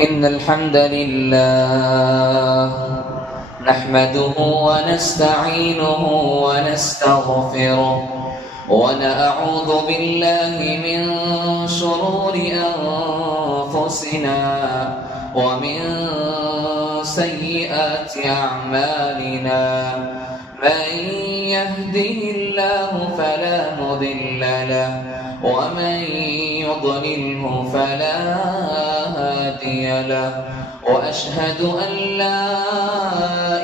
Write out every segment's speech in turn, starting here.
إن الحمد لله نحمده ونستعينه ونستغفره ونعوذ بالله من شرور أنفسنا ومن سيئات أعمالنا من يهده الله فلا مضل له ومن يضلله فلا هادي له وأشهد أن لا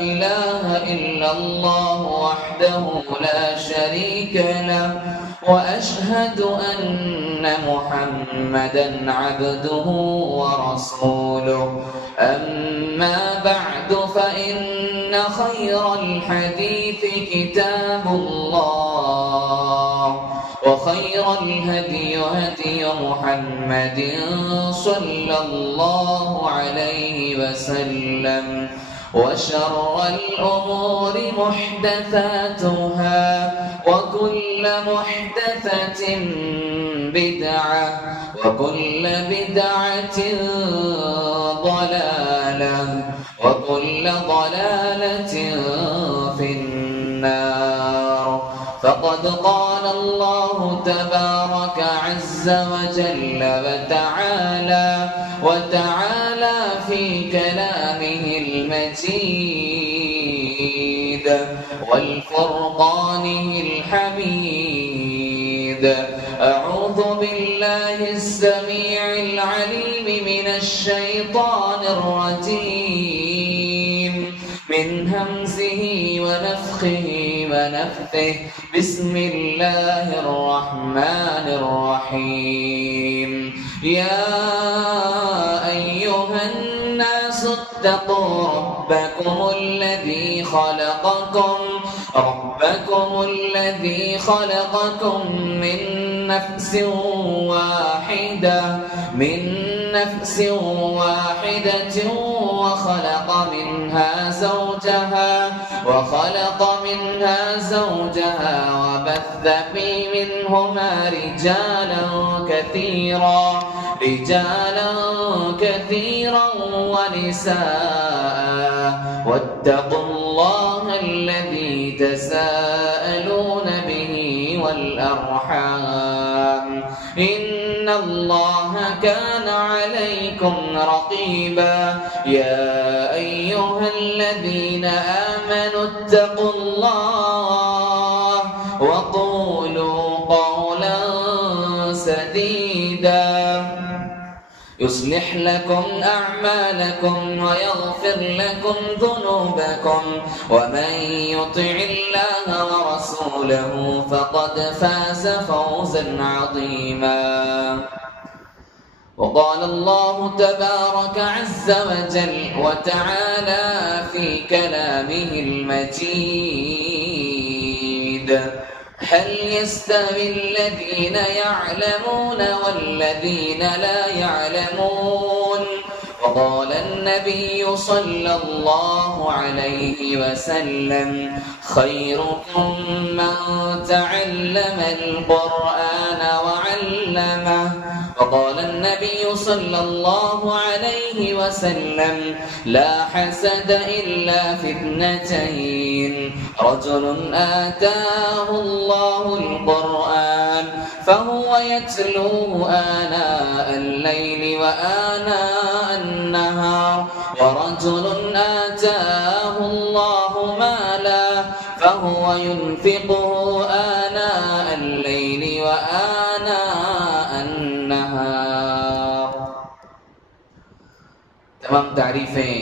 إله إلا الله وحده لا شريك له وأشهد أن محمدا عبده ورسوله أما بعد فإن خير الحديث كتاب الله وخير الهدي هدي محمد صلى الله عليه وسلم وشر الأمور محدثاتها وكل محدثة بدعة وكل بدعة ضلالة وكل ضلالة في النار فقد قال الله تبارك عز وجل وتعالى في كلامه المجيد والفرقانه الحميد أعوذ بالله السميع العليم من الشيطان الرجيم من همزه ونفخه ونفثه بسم الله الرحمن الرحيم يا أيها الناس اتقوا ربكم الذي خلقكم من نفس واحدة وخلق منها زوجها وبث منهما رجالا كثيرا ونساء واتقوا الله الذي تساءلون به والأرحام إن الله كان عليكم رقيبا يا أيها الذين آمنوا اتقوا الله وقولوا قولا سديدا يصلح لكم أعمالكم ويغفر لكم ذنوبكم ومن يطع الله ورسوله فقد فاز فوزا عظيما وقال الله تبارك عز وجل وتعالى في كلامه المجيد هل يستوي الذين يعلمون والذين لا يعلمون وقال النبي صلى الله عليه وسلم خيركم من تعلم القرآن وعلمه وقال النبي صلى الله عليه وسلم لا حسد إلا في اثنتين رجل آتاه الله القرآن فهو يتلوه آناء الليل وآناء النهار ورجل آتاه الله مالا فهو ينفقه آناء الليل وآناء النهار تمام تعریفیں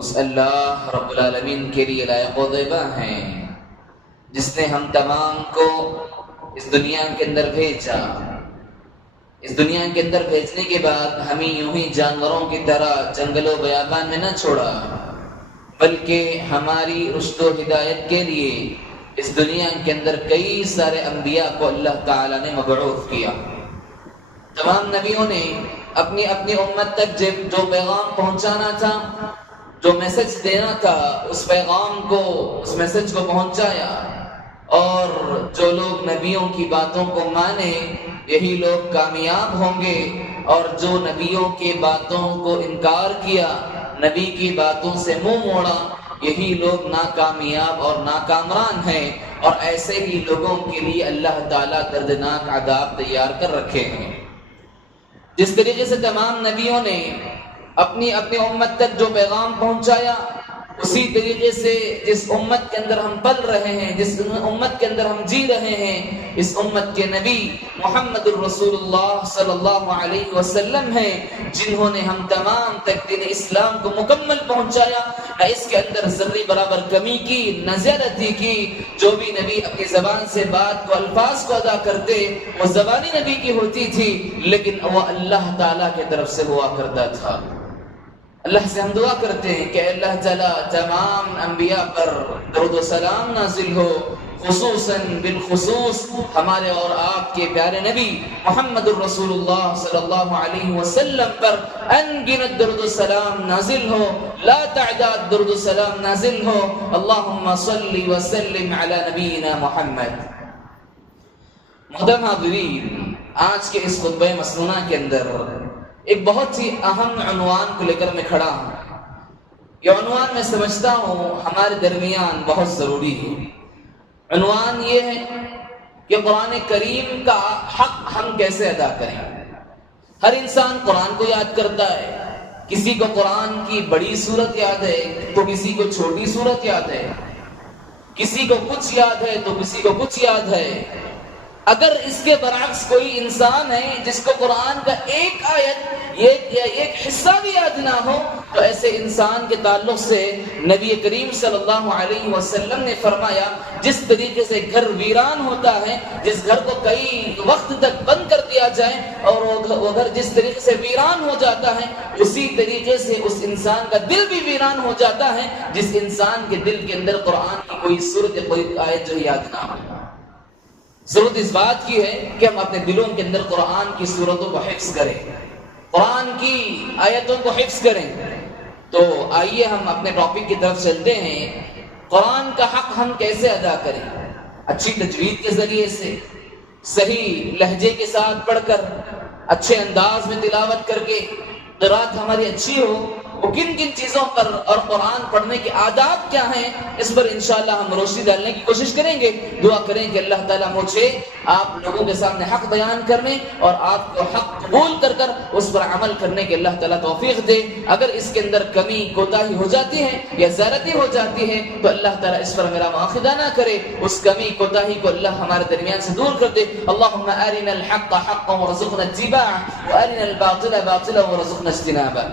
اس اللہ رب العالمین کے لیے لائق و زیبا ہیں جس نے ہم تمام کو اس دنیا کے اندر بھیجا. اس دنیا کے اندر بھیجنے کے بعد ہمیں یوں ہی جانوروں کی طرح جنگل و بیابان میں نہ چھوڑا، بلکہ ہماری رشد و ہدایت کے لیے اس دنیا کے اندر کئی سارے انبیاء کو اللہ تعالی نے مبعوث کیا. تمام نبیوں نے اپنی اپنی امت تک جو پیغام پہنچانا تھا، جو میسج دینا تھا، اس پیغام کو، اس میسج کو پہنچایا. اور جو لوگ نبیوں کی باتوں کو مانے یہی لوگ کامیاب ہوں گے، اور جو نبیوں کے باتوں کو انکار کیا، نبی کی باتوں سے منہ موڑا، یہی لوگ ناکامیاب اور ناکامران ہیں، اور ایسے ہی لوگوں کے لیے اللہ تعالیٰ دردناک عذاب تیار کر رکھے ہیں۔ جس طریقے سے تمام نبیوں نے اپنی امت تک جو پیغام پہنچایا، اسی طریقے سے جس امت کے اندر ہم پل رہے ہیں، جس امت کے اندر ہم جی رہے ہیں، اس امت کے نبی محمد الرسول اللہ صلی اللہ علیہ وسلم ہیں، جنہوں نے ہم تمام تک دین اسلام کو مکمل پہنچایا، نہ اس کے اندر ذرے برابر کمی کی، نہ زیادتی کی۔ جو بھی نبی اپنی زبان سے بات کو، الفاظ کو ادا کرتے، وہ زبانی نبی کی ہوتی تھی، لیکن وہ اللہ تعالیٰ کی طرف سے ہوا کرتا تھا۔ اللہ سے ہم دعا کرتے ہیں کہ اللہ تعالیٰ تمام انبیاء پر درود و سلام نازل ہو، خصوصاً بالخصوص ہمارے اور آپ کے پیارے نبی محمد الرسول اللہ صلی اللہ علیہ وسلم پر انگنت درود و سلام نازل ہو، لا تعداد درود و سلام نازل ہو۔ اللہم صلی وسلم علی نبینا محمد۔ محترم حاضرین، آج کے اس خطبہ مسنونہ کے اندر ایک بہت ہی اہم عنوان کو لے کر میں کھڑا ہوں۔ یہ عنوان میں سمجھتا ہوں ہمارے درمیان بہت ضروری ہے۔ عنوان یہ ہے کہ قرآن کریم کا حق ہم کیسے ادا کریں۔ ہر انسان قرآن کو یاد کرتا ہے، کسی کو قرآن کی بڑی صورت یاد ہے تو کسی کو چھوٹی صورت یاد ہے، کسی کو کچھ یاد ہے تو کسی کو کچھ یاد ہے۔ اگر اس کے برعکس کوئی انسان ہے جس کو قرآن کا ایک آیت یا ایک حصہ بھی یاد نہ ہو، تو ایسے انسان کے تعلق سے نبی کریم صلی اللہ علیہ وسلم نے فرمایا، جس طریقے سے گھر ویران ہوتا ہے، جس گھر کو کئی وقت تک بند کر دیا جائے اور وہ گھر جس طریقے سے ویران ہو جاتا ہے، اسی طریقے سے اس انسان کا دل بھی ویران ہو جاتا ہے جس انسان کے دل کے اندر قرآن کی کوئی سورت یا کوئی آیت جو یاد نہ ہو۔ ضرورت اس بات کی ہے کہ ہم اپنے دلوں کے اندر قرآن کی سورتوں کو حفظ کریں، قرآن کی آیتوں کو حفظ کریں۔ تو آئیے ہم اپنے ٹاپک کی طرف چلتے ہیں۔ قرآن کا حق ہم کیسے ادا کریں؟ اچھی تجوید کے ذریعے سے، صحیح لہجے کے ساتھ پڑھ کر، اچھے انداز میں تلاوت کر کے، قرات ہماری اچھی ہو۔ وہ کن کن چیزوں پر اور قرآن پڑھنے کے آداب کیا ہیں، اس پر انشاءاللہ ہم روشنی ڈالنے کی کوشش کریں گے۔ دعا کریں کہ اللہ تعالیٰ مجھے آپ لوگوں کے سامنے حق بیان کرنے اور آپ کو حق قبول کر کر اس پر عمل کرنے کے اللہ تعالیٰ توفیق دے۔ اگر اس کے اندر کمی کوتاہی ہو جاتی ہے یا زیادتی ہو جاتی ہے تو اللہ تعالیٰ اس پر میرا مواخذہ نہ کرے، اس کمی کوتاہی کو اللہ ہمارے درمیان سے دور کر دے۔ اللہم ارنا الحق حقا وارزقنا اتباعہ وارنا الباطل باطلا وارزقنا اجتنابہ۔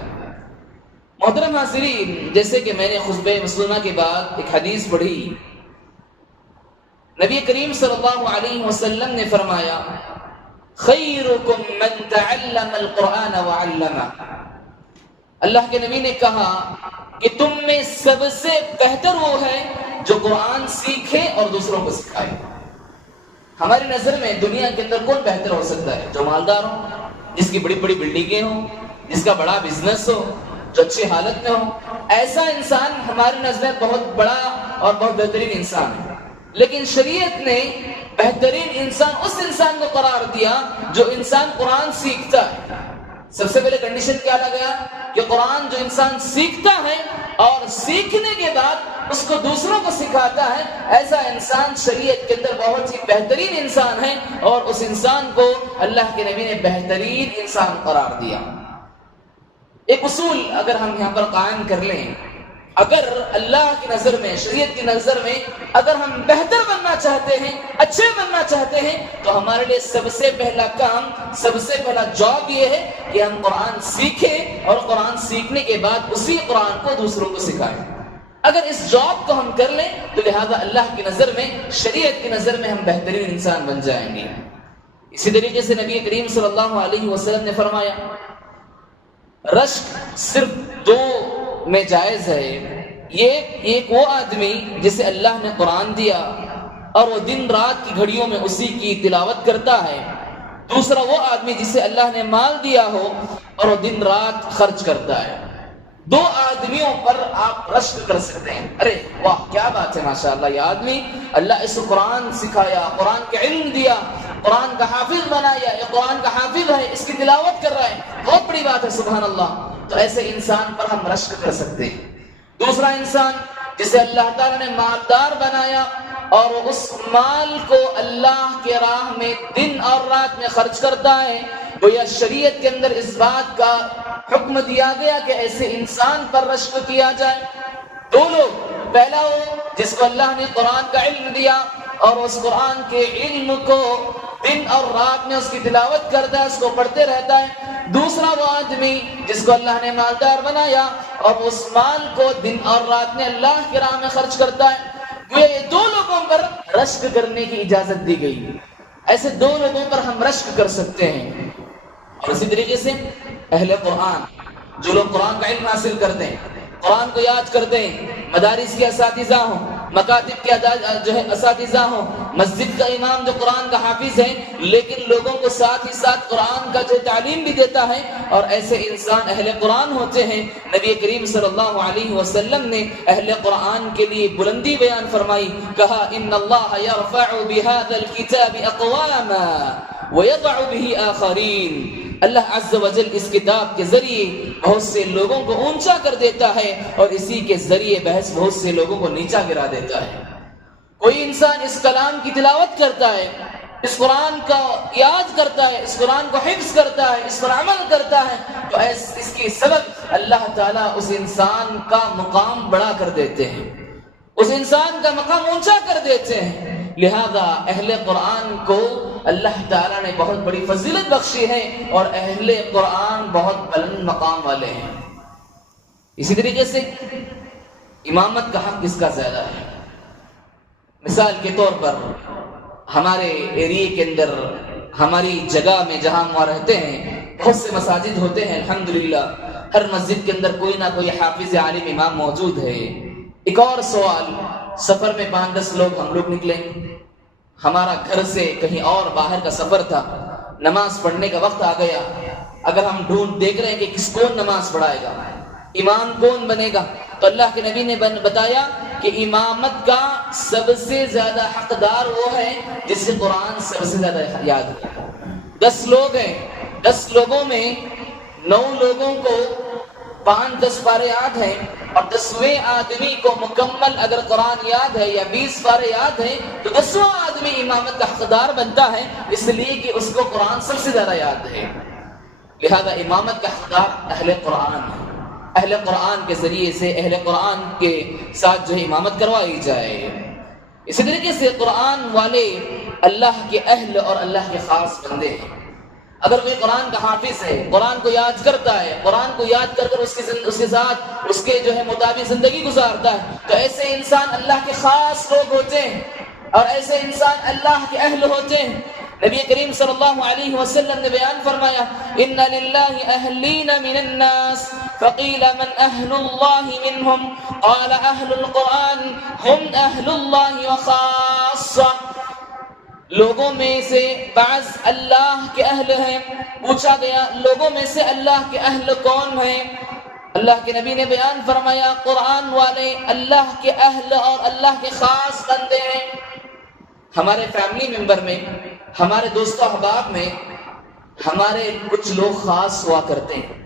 محترم حاضرین، جیسے کہ میں نے خطبہ مسنونہ کے بعد ایک حدیث پڑھی، نبی کریم صلی اللہ علیہ وسلم نے فرمایا، خیرکم من تعلم القرآن وعلمہ۔ اللہ کے نبی نے کہا کہ تم میں سب سے بہتر وہ ہے جو قرآن سیکھے اور دوسروں کو سکھائے۔ ہماری نظر میں دنیا کے اندر کون بہتر ہو سکتا ہے؟ جو مالدار ہو، جس کی بڑی بڑی بلڈنگیں ہوں، جس کا بڑا بزنس ہو، جو اچھی حالت میں ہو، ایسا انسان ہماری نظر میں بہت بڑا اور بہت بہترین انسان ہے۔ لیکن شریعت نے بہترین انسان اس انسان کو قرار دیا جو انسان قرآن سیکھتا ہے۔ سب سے پہلے کنڈیشن کیا لگا کہ قرآن جو انسان سیکھتا ہے اور سیکھنے کے بعد اس کو دوسروں کو سکھاتا ہے، ایسا انسان شریعت کے اندر بہت ہی بہترین انسان ہے، اور اس انسان کو اللہ کے نبی نے بہترین انسان قرار دیا۔ ایک اصول اگر ہم یہاں پر قائم کر لیں، اگر اللہ کی نظر میں، شریعت کی نظر میں اگر ہم بہتر بننا چاہتے ہیں، اچھے بننا چاہتے ہیں، تو ہمارے لیے سب سے پہلا کام، سب سے پہلا جاب یہ ہے کہ ہم قرآن سیکھیں اور قرآن سیکھنے کے بعد اسی قرآن کو دوسروں کو سکھائیں۔ اگر اس جاب کو ہم کر لیں تو لہذا اللہ کی نظر میں، شریعت کی نظر میں ہم بہترین انسان بن جائیں گے۔ اسی طریقے سے نبی کریم صلی اللہ علیہ وسلم نے فرمایا، رشک صرف دو میں جائز ہے۔ ایک وہ آدمی جسے اللہ نے قرآن دیا اور وہ دن رات کی گھڑیوں میں اسی کی تلاوت کرتا ہے، دوسرا وہ آدمی جسے اللہ نے مال دیا ہو اور وہ دن رات خرچ کرتا ہے۔ دو آدمیوں پر آپ رشک کر سکتے ہیں. ارے واہ کیا بات ہے، ماشاءاللہ یہ آدمی، اللہ اس کو قرآن سکھایا، قرآن کا علم دیا، قرآن کا حافظ بنایا، یہ قرآن کا حافظ ہے، اس کی تلاوت کر رہا ہے، بہت بڑی بات ہے، سبحان اللہ. تو ایسے انسان پر ہم رشک کر سکتے ہیں. دوسرا انسان جسے اللہ تعالیٰ نے مالدار بنایا اور اس مال کو اللہ کے راہ میں دن اور رات میں خرچ کرتا ہے، گویا شریعت کے اندر اس بات کا حکم دیا گیا کہ ایسے انسان پر رشک کیا جائے. دو لوگ، پہلا وہ جس کو اللہ نے قرآن کا علم دیا اور اس قرآن کے علم کو دن اور رات میں اس کی تلاوت کرتا ہے، اس کو پڑھتے رہتا ہے. دوسرا وہ آدمی جس کو اللہ نے مالدار بنایا اور اس مال کو دن اور رات میں اللہ کی راہ میں خرچ کرتا ہے. یہ دو لوگوں پر رشک کرنے کی اجازت دی گئی. ایسے دو لوگوں پر ہم رشک کر سکتے ہیں. اور اسی طریقے سے اہل قرآن، جو لوگ قرآن کا علم حاصل کرتے ہیں، قرآن کو یاد کرتے ہیں، مدارس کے اساتذہ ہوں، مکاتب کے جو ہے اساتذہ ہوں، مسجد کا امام جو قرآن کا حافظ ہے لیکن لوگوں کو ساتھ ہی ساتھ قرآن کا جو تعلیم بھی دیتا ہے، اور ایسے انسان اہل قرآن ہوتے ہیں. نبی کریم صلی اللہ علیہ وسلم نے اہل قرآن کے لیے بلندی بیان فرمائی، کہا ان اللہ یرفع بهذا الكتاب اقواما وَيَضَعُ بِهِ آخَرِينَ. اللہ عز و جل اس کتاب کے ذریعے بہت سے لوگوں کو اونچا کر دیتا ہے اور اسی کے ذریعے بہت سے لوگوں کو نیچا گرا دیتا ہے. کوئی انسان اس کلام کی تلاوت کرتا ہے، اس قرآن کا یاد کرتا ہے، اس قرآن کو حفظ کرتا ہے، اس پر عمل کرتا ہے، تو اس کی سبب اللہ تعالیٰ اس انسان کا مقام بڑا کر دیتے ہیں، اس انسان کا مقام اونچا کر دیتے ہیں. لہذا اہل قرآن کو اللہ تعالیٰ نے بہت بڑی فضیلت بخشی ہے اور اہل قرآن بہت بلند مقام والے ہیں. اسی طریقے سے امامت کا حق کس کا زیادہ ہے؟ مثال کے طور پر ہمارے ایریے کے اندر، ہماری جگہ میں جہاں ہم رہتے ہیں، بہت سے مساجد ہوتے ہیں الحمدللہ. ہر مسجد کے اندر کوئی نہ کوئی حافظ عالم امام موجود ہے. ایک اور سوال، سفر میں 5-10 لوگ ہم لوگ نکلے، ہمارا گھر سے کہیں اور باہر کا سفر تھا، نماز پڑھنے کا وقت آ گیا. اگر ہم دیکھ رہے ہیں کہ کون نماز پڑھائے گا، امام کون بنے گا، تو اللہ کے نبی نے بتایا کہ امامت کا سب سے زیادہ حقدار وہ ہے جس سے قرآن سب سے زیادہ یاد ہے. 10 لوگ ہیں، 10 لوگوں میں 9 لوگوں کو 5-10 پارے یاد ہیں، اور 10ویں آدمی کو مکمل اگر قرآن یاد ہے یا 20 پارے یاد ہیں تو 10واں آدمی امامت کا حقدار بنتا ہے، اس لیے کہ اس کو قرآن سب سے زیادہ یاد ہے. لہذا امامت کا حقدار اہل قرآن ہے. اہل قرآن کے ذریعے سے اہل قرآن کے ساتھ جو ہے امامت کروائی جائے. اسی طریقے سے قرآن والے اللہ کے اہل اور اللہ کے خاص بندے ہیں. اگر کوئی قرآن کا حافظ ہے، قرآن کو یاد کرتا ہے، قرآن کو یاد کر کر اس کے ساتھ اس کے جو ہے مطابق زندگی گزارتا ہے، تو ایسے انسان اللہ کے خاص لوگ ہوتے ہیں اور ایسے انسان اللہ کے اہل ہوتے ہیں. نبی کریم صلی اللہ علیہ وسلم نے بیان فرمایا، ان للہ اہلین من الناس فقیل من اہل اللہ منہم قال اہل القرآن ہم اہل اللہ وخاصہ. لوگوں میں سے بعض اللہ کے اہل ہیں. پوچھا گیا لوگوں میں سے اللہ کے اہل کون ہیں؟ اللہ کے نبی نے بیان فرمایا قرآن والے اللہ کے اہل اور اللہ کے خاص بندے ہیں. ہمارے فیملی ممبر میں، ہمارے دوست و احباب میں ہمارے کچھ لوگ خاص ہوا کرتے ہیں.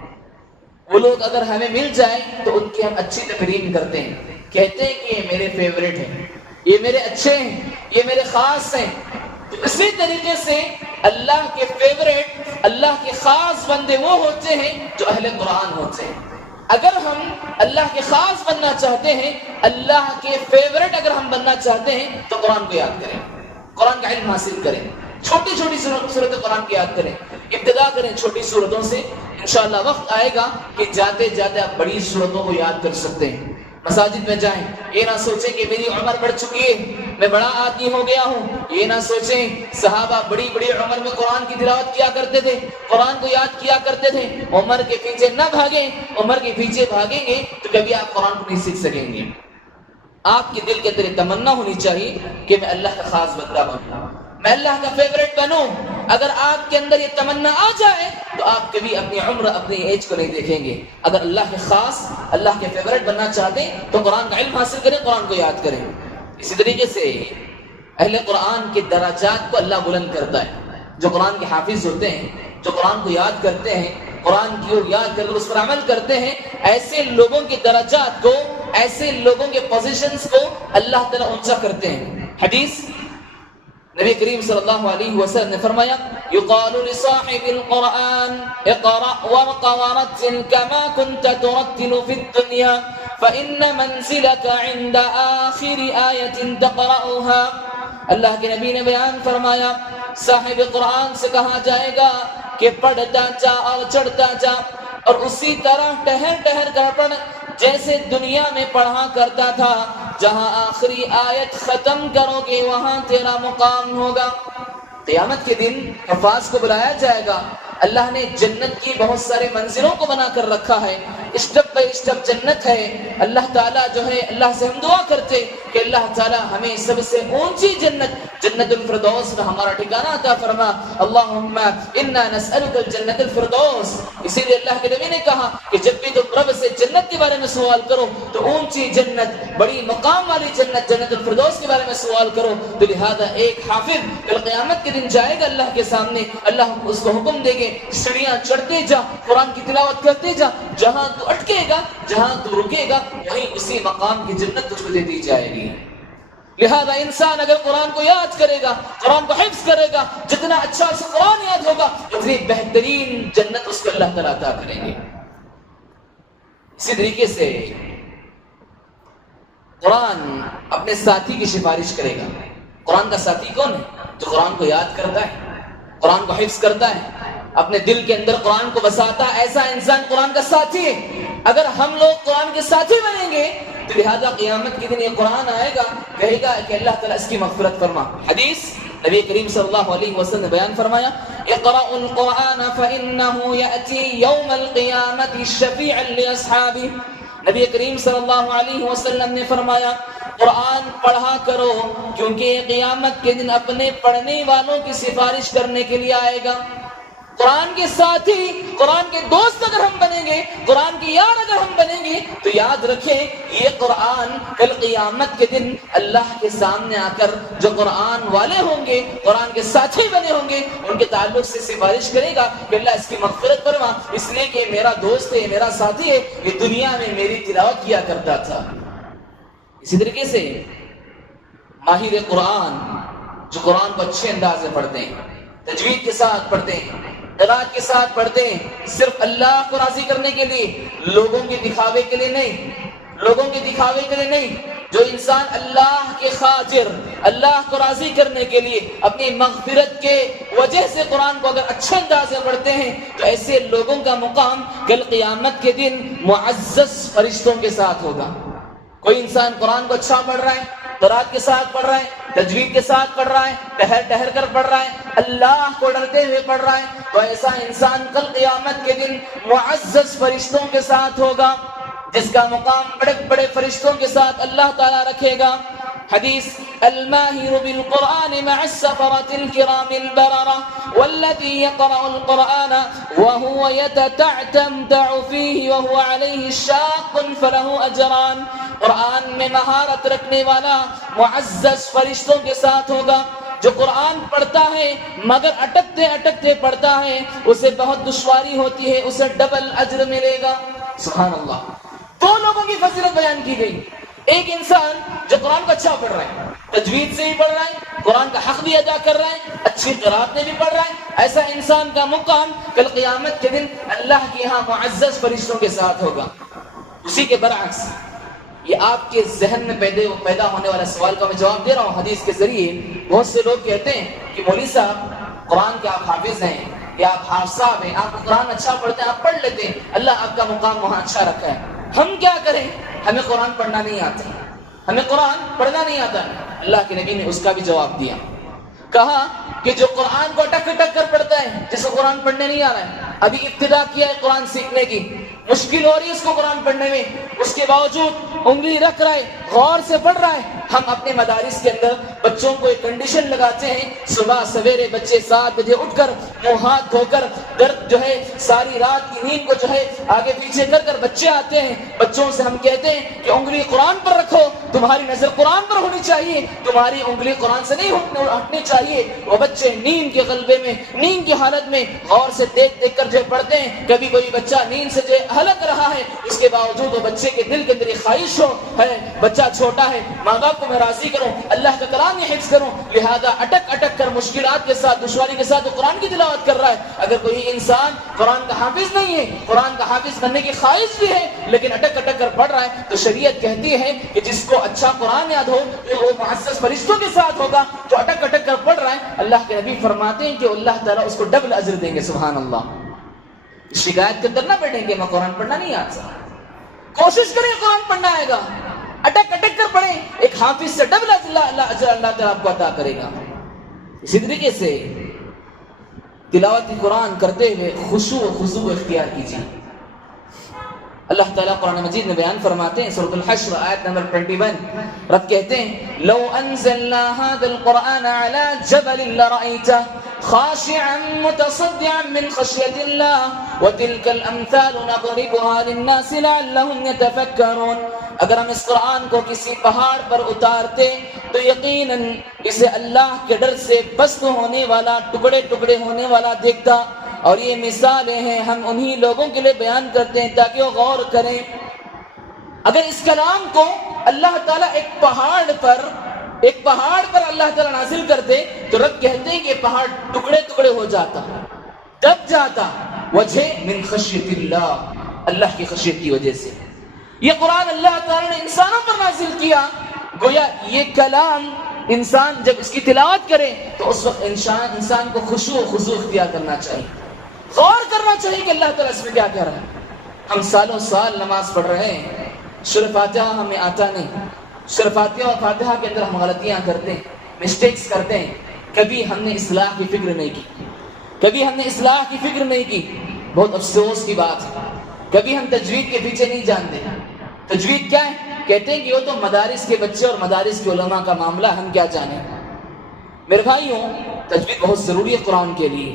وہ لوگ اگر ہمیں مل جائیں تو ان کی ہم اچھی تقریم کرتے ہیں، کہتے ہیں کہ یہ میرے فیورٹ ہیں، یہ میرے اچھے ہیں، یہ میرے خاص ہیں. تو اسی طریقے سے اللہ کے فیورٹ، اللہ کے خاص بندے وہ ہوتے ہیں جو اہل قرآن ہوتے ہیں. اگر ہم اللہ کے خاص بننا چاہتے ہیں، اللہ کے فیورٹ اگر ہم بننا چاہتے ہیں تو قرآن کو یاد کریں، قرآن کا علم حاصل کریں، چھوٹی چھوٹی صورتیں قرآن کی یاد کریں. ابتدا کریں چھوٹی صورتوں سے، انشاءاللہ وقت آئے گا کہ جاتے جاتے آپ بڑی صورتوں کو یاد کر سکتے ہیں. مساجد میں جائیں، یہ نہ سوچیں کہ میری عمر بڑھ چکی ہے، میں بڑا آدمی ہو گیا ہوں. یہ نہ سوچیں صحابہ بڑی بڑی عمر میں قرآن کی تلاوت کیا کرتے تھے، قرآن کو یاد کیا کرتے تھے. عمر کے پیچھے نہ بھاگیں. عمر کے پیچھے بھاگیں گے تو کبھی آپ قرآن کو نہیں سیکھ سکیں گے. آپ کے دل کے اندر تمنا ہونی چاہیے کہ میں اللہ کا خاص بندہ بنوں، میں اللہ کا فیوریٹ بنوں، اگر آپ کے اندر یہ تمنا آ جائے تو آپ کبھی اپنی عمر اپنی ایج کو نہیں دیکھیں گے۔ اگر اللہ کے خاص، اللہ کے فیوریٹ بننا چاہتے ہیں تو قرآن کا علم حاصل کریں، قرآن کو یاد کریں۔ اسی طریقے سے اہل قرآن کے درجات کو اللہ بلند کرتا ہے۔ جو قرآن کے حافظ ہوتے ہیں، جو قرآن کو یاد کرتے ہیں، قرآن کی اور یاد کر اس پر عمل کرتے ہیں، ایسے لوگوں کے درجات کو، ایسے لوگوں کے پوزیشنز کو اللہ تعالیٰ اونچا کرتے ہیں۔ حدیث نبی کریم صلی اللہ علیہ وسلم نے فرمایا یقال لصاحب القرآن اقرأ وارق ورتل كما كنت ترتل في الدنيا فإن منزلك عند آخر آية تقرأها۔ اللہ کے نبی نے بیان فرمایا صاحب قرآن سے کہا جائے گا کہ پڑھتا جا اور چڑھتا جا، اور اسی طرح ٹہر ٹہر کر پڑھ جیسے دنیا میں پڑھا کرتا تھا، جہاں آخری آیت ختم کرو گے وہاں تیرا مقام ہوگا۔ قیامت کے دن حفاظ کو بلایا جائے گا۔ اللہ نے جنت کی بہت سارے منزلوں کو بنا کر رکھا ہے، اسٹیپ بائی اسٹیپ جنت ہے۔ اللہ تعالیٰ جو ہے، اللہ سے ہم دعا کرتے کہ اللہ تعالیٰ ہمیں سب سے اونچی جنت الفردوس میں ہمارا ٹھکانہ عطا فرما۔ اللہم انا نسألک الجنت الفردوس۔ اسی لیے اللہ کے نبی نے کہا کہ جب بھی تم رب سے جنت کے بارے میں سوال کرو تو اونچی جنت، بڑی مقام والی جنت، جنت الفردوس کے بارے میں سوال کرو۔ تو لہذا ایک حافظ کل قیامت کے دن جائے گا اللہ کے سامنے، اللہ اس کو حکم دے گے سیڑھیاں چڑھتے جا، قرآن کی تلاوت کرتے جا، جہاں تو اٹکے گا، جہاں تو رکے گا، وہیں اسی مقام کی جنت تجھ کو دے دی جائے گی۔ لہذا انسان اگر قرآن کو یاد کرے گا، قرآن کو حفظ کرے گا، جتنا اچھا اس کو قرآن یاد ہوگا اتنی بہترین جنت اس کو اللہ تعالیٰ عطا کریں گے۔ اسی طریقے سے قرآن اپنے ساتھی کی سفارش کرے گا۔ قرآن کا ساتھی کون ہے؟ جو قرآن کو یاد کرتا ہے، قرآن کو حفظ کرتا ہے، اپنے دل کے اندر قرآن کو بساتا ہے، ایسا انسان قرآن کا ساتھی ہے۔ اگر ہم لوگ قرآن کے ساتھی بنیں گے تو لہذا قیامت کے دن یہ قرآن آئے گا، کہے گا کہ اللہ تعالیٰ اس کی مغفرت فرما۔ حدیث نبی کریم صلی اللہ علیہ وسلم نے بیان فرمایا اقرأوا القرآن فإنه يأتي يوم القيامة شفيعا لأصحابه۔ نبی کریم صلی اللہ علیہ وسلم نے فرمایا قرآن پڑھا کرو کیونکہ یہ قیامت کے دن اپنے پڑھنے والوں کی سفارش کرنے کے لیے آئے گا۔ قرآن کے ساتھی، قرآن کے دوست اگر ہم بنیں گے، قرآن کی یار اگر ہم بنیں گے تو یاد رکھیں یہ قرآن کل قیامت کے دن اللہ کے سامنے آ کر جو قرآن والے ہوں گے، قرآن کے ساتھی بنے ہوں گے، ان کے تعلق سے سفارش کرے گا کہ اللہ اس کی مغفرت فرما، اس لیے کہ میرا دوست ہے، میرا ساتھی ہے، یہ دنیا میں میری تلاوت کیا کرتا تھا۔ اسی طریقے سے ماہر قرآن جو قرآن کو اچھے انداز میں پڑھتے ہیں، تجوید کے ساتھ پڑھتے ہیں، قرات کے ساتھ پڑھتے ہیں، صرف اللہ کو راضی کرنے کے لیے، لوگوں کے دکھاوے کے لیے نہیں، لوگوں کے دکھاوے کے لیے نہیں۔ جو انسان اللہ کے خاطر، اللہ کو راضی کرنے کے لیے، اپنی مغفرت کے وجہ سے قرآن کو اگر اچھے انداز میں پڑھتے ہیں تو ایسے لوگوں کا مقام کل قیامت کے دن معزز فرشتوں کے ساتھ ہوگا۔ کوئی انسان قرآن کو اچھا پڑھ رہا ہے، قرات کے ساتھ پڑھ رہا ہے، تجوید کے ساتھ پڑھ رہا ہے، ٹہر ٹہر کر پڑھ رہا ہے، اللہ کو ڈرتے ہوئے پڑھ رہا ہے، تو ایسا انسان کل قیامت کے دن معزز فرشتوں کے ساتھ ہوگا، جس کا مقام بڑے بڑے فرشتوں کے ساتھ اللہ تعالیٰ رکھے گا۔ حدیث الماہر بالقرآن مع السفرة الكرام البررة والذي يقرأ القرآن وهو يتتعتمتع فيه وهو عليه شاق فله أجران۔ قرآن میں مہارت رکھنے والا معزز فرشتوں کے ساتھ ہوگا۔ جو قرآن پڑھتا ہے مگر اٹکتے اٹکتے پڑھتا ہے، اسے بہت دشواری ہوتی ہے، اسے ڈبل اجر ملے گا۔ سبحان اللہ۔ دو لوگوں کی فضیلت بیان کی گئی، ایک انسان جو قرآن کو اچھا پڑھ رہا ہے، تجوید سے بھی پڑھ رہا ہے، قرآن کا حق بھی ادا کر رہا ہے، اچھی قرات میں بھی پڑھ رہا ہے، ایسا انسان کا مقام کل قیامت کے دن اللہ کے ہاں معزز فرشتوں کے ساتھ ہوگا۔ اسی کے برعکس یہ آپ کے ذہن میں پیدا ہونے والا سوال کا میں جواب دے رہا ہوں حدیث کے ذریعے۔ بہت سے لوگ کہتے ہیں کہ مولوی صاحب قرآن کے آپ حافظ ہیں یا آپ حافظ صاحب ہیں، آپ قرآن اچھا پڑھتے ہیں، آپ پڑھ لیتے ہیں، اللہ آپ کا مقام وہاں اچھا رکھا ہے، ہم کیا کریں؟ ہمیں قرآن پڑھنا نہیں آتا، ہمیں قرآن پڑھنا نہیں آتا۔ اللہ کے نبی نے اس کا بھی جواب دیا، کہا کہ جو قرآن کو ٹک ٹک کر پڑھتا ہے، جس کو قرآن پڑھنے نہیں آ رہا ہے، ابھی ابتدا کیا ہے قرآن سیکھنے کی، مشکل ہو رہی ہے اس کو قرآن پڑھنے میں، اس کے باوجود انگلی رکھ رہا ہے، غور سے پڑھ رہا ہے. ہم اپنے مدارس کے اندر بچوں کو ایک کنڈیشن لگاتے ہیں, صبح سویرے بچے 7 بجے اٹھ کر منہ ہاتھ دھو کر درد جو ہے ساری رات کی نیند کو جو ہے آگے پیچھے کر کر بچے آتے ہیں. بچوں سے ہم کہتے ہیں کہ انگلی قرآن پر رکھو, تمہاری نظر قرآن پر ہونی چاہیے, تمہاری انگلی قرآن سے نہیں ہٹنی چاہیے. وہ بچے نیند کے غلبے میں, نیند کی حالت میں غور سے دیکھ دیکھ کر جو پڑھتے ہیں. کبھی کوئی بچہ نیند سے جو ہلک رہا ہے, اس کے باوجود وہ بچے کے دل کے اندر ایک خواہش ہو ہے, بچہ چھوٹا ہے, ماں باپ کو میں راضی کروں, اللہ کا کلام میں حفظ کروں, لہذا اٹک اٹک کر مشکلات کے ساتھ, دشواری کے ساتھ وہ قرآن کی تلاوت کر رہا ہے. اگر کوئی انسان قرآن کا حافظ نہیں ہے, قرآن کا حافظ بننے کی خواہش بھی ہے, لیکن اٹک اٹک کر پڑھ رہا ہے, تو شریعت کہتی ہے کہ جس کو اچھا قرآن یاد ہو وہ معزز فرشتوں کے ساتھ ہوگا. جو اٹک اٹک کر پڑھ رہا ہے, اللہ کے نبی فرماتے ہیں کہ اللہ تعالیٰ اس کو ڈبل اجر دیں گے. سبحان اللہ. شکایت کے اندر نہ بیٹھیں کہ میں قرآن پڑھنا نہیں آتا, کوشش کریں قرآن پڑھنا آئے گا, اٹک اٹک کر پڑھیں, ایک حافظ سے ڈبل اجر اللہ تعالیٰ آپ کو عطا کرے گا. اسی طریقے سے تلاوت قرآن کرتے ہوئے خشوع و خضوع اختیار کیجیے. اللہ تعالیٰ قرآن مجید میں بیان فرماتے ہیں, سورۃ الحشر آیت نمبر 21, رب کہتے ہیں لو انزلنا هذا القرآن على جبل لرأيته خاشعا متصدعا من خشية الله وتلك الأمثال نضربها للناس لعلهم يتفكرون. اگر ہم اس قرآن کو کسی پہاڑ پر اتارتے تو یقیناً اسے اللہ کے ڈر سے پست ہونے والا, ٹکڑے ٹکڑے ہونے والا دیکھتا. اور یہ مثالیں ہیں, ہم انہی لوگوں کے لیے بیان کرتے ہیں تاکہ وہ غور کریں. اگر اس کلام کو اللہ تعالیٰ ایک پہاڑ پر اللہ تعالیٰ نازل کرتے تو رب کہتے ہیں کہ پہاڑ ٹکڑے ٹکڑے ہو جاتا, دب جاتا. وجہ من خشیت اللہ, اللہ کی خشیت کی وجہ سے. یہ قرآن اللہ تعالیٰ نے انسانوں پر نازل کیا, گویا یہ کلام انسان جب اس کی تلاوت کرے تو اس وقت انسان کو خشوع و خضوع اختیار کرنا چاہیے, غور کرنا چاہیے کہ اللہ تعالیٰ اس میں کیا کہہ رہا ہے. ہم سالوں سال نماز پڑھ رہے ہیں, سورہ فاتحہ ہمیں آتا نہیں, سورہ فاتحہ اور فاتحہ کے اندر ہم غلطیاں کرتے ہیں, مسٹیکس کرتے ہیں. کبھی ہم نے اصلاح کی فکر نہیں کی, بہت افسوس کی بات ہے. کبھی ہم تجوید کے پیچھے نہیں جانتے. تجوید کیا ہے؟ کہتے ہیں کہ وہ تو مدارس کے بچے اور مدارس کے علماء کا معاملہ, ہم کیا جانیں. میرے بھائیوں, تجوید بہت ضروری ہے قرآن کے لیے,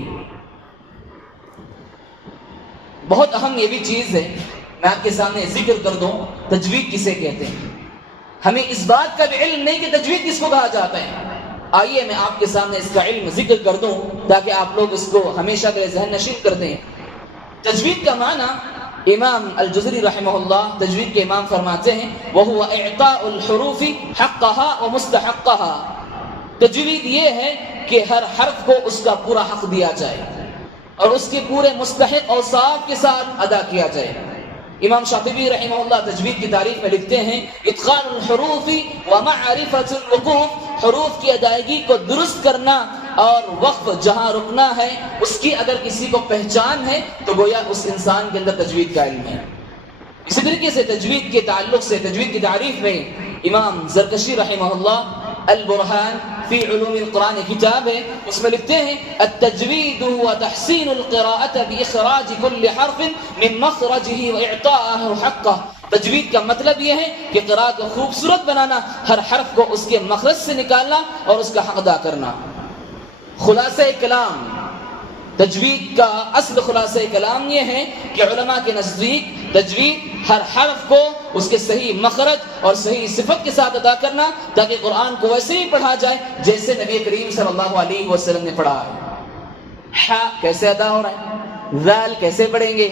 بہت اہم یہ بھی چیز ہے. میں آپ کے سامنے ذکر کر دوں تجوید کسے کہتے ہیں. ہمیں اس بات کا بھی علم نہیں کہ تجوید کس کو کہا جاتا ہے. آئیے میں آپ کے سامنے اس کا علم ذکر کر دوں تاکہ آپ لوگ اس کو ہمیشہ کے ذہن نشین کر دیں. تجوید کا معنی امام الجزری رحمہ اللہ تجوید کے امام فرماتے ہیں وَهُوَ إِعْطَاءُ الْحُرُوفِ حَقَّهَا وَمُسْتَحَقَّهَا. تجوید یہ ہے کہ ہر حرف کو اس کا پورا حق دیا جائے اور اس کے پورے مستحق اوصاف کے ساتھ ادا کیا جائے. امام شاطبی رحمہ اللہ تجوید کی تعریف میں لکھتے ہیں اتقان الحروف ومعرفۃ الوقوف, حروف کی ادائیگی کو درست کرنا اور وقف جہاں رکنا ہے اس کی اگر کسی کو پہچان ہے تو گویا اس انسان کے اندر تجوید کا علم ہے. اسی طریقے سے تجوید کے تعلق سے تجوید کی تعریف میں امام زرکشی رحمہ اللہ البرہان فی علوم القرآن کتاب ہے, اس میں لکھتے ہیں التجوید هو تحسین القراءة باخراج كل حرف من مخرجه واعطائه حقه. تجوید کا مطلب یہ ہے کہ قراءت کو خوبصورت بنانا, ہر حرف کو اس کے مخرج سے نکالنا اور اس کا حق ادا کرنا. خلاصہ کلام تجوید کا اصل خلاصہ کلام یہ ہے کہ علماء کے نزدیک تجوید ہر حرف کو اس کے صحیح مخرج اور صحیح صفت کے ساتھ ادا کرنا تاکہ قرآن کو ویسے ہی پڑھا جائے جیسے نبی کریم صلی اللہ علیہ وسلم نے پڑھا ہے. حا کیسے ادا ہو رہا ہے, ذال کیسے پڑھیں گے,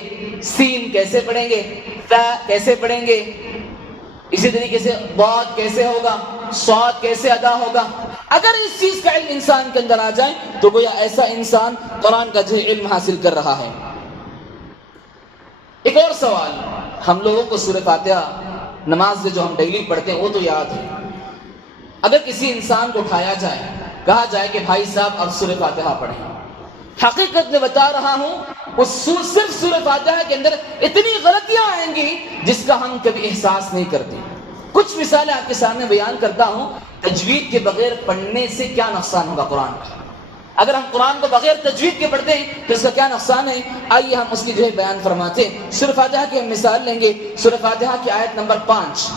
سین کیسے پڑھیں گے, تا کیسے پڑھیں گے, اسی طریقے سے ضاد کیسے ہوگا, صاد کیسے ادا ہوگا. اگر اس چیز کا علم انسان کے اندر آ جائے تو گویا ایسا انسان قرآن کا جو علم حاصل کر رہا ہے. ایک اور سوال, ہم لوگوں کو سورہ فاتحہ نماز میں جو ہم ڈیلی پڑھتے ہیں وہ تو یاد ہے. اگر کسی انسان کو اٹھایا جائے, کہا جائے کہ بھائی صاحب اب سورہ فاتحہ پڑھیں, حقیقت میں بتا رہا ہوں اس صرف سورہ فاتحہ کے اندر اتنی غلطیاں آئیں گی جس کا ہم کبھی احساس نہیں کرتے. کچھ مثالیں آپ کے سامنے بیان کرتا ہوں. تجوید کے بغیر پڑھنے سے کیا نقصان ہوگا قرآن کا. اگر ہم قرآن کو بغیر تجوید کے پڑھتے ہیں تو اس کا کیا نقصان ہے, آئیے ہم اس کی جو ہے بیان فرماتے ہیں. سورہ فاتحہ کی ہم مثال لیں گے. سورہ فاتحہ کی آیت نمبر 5,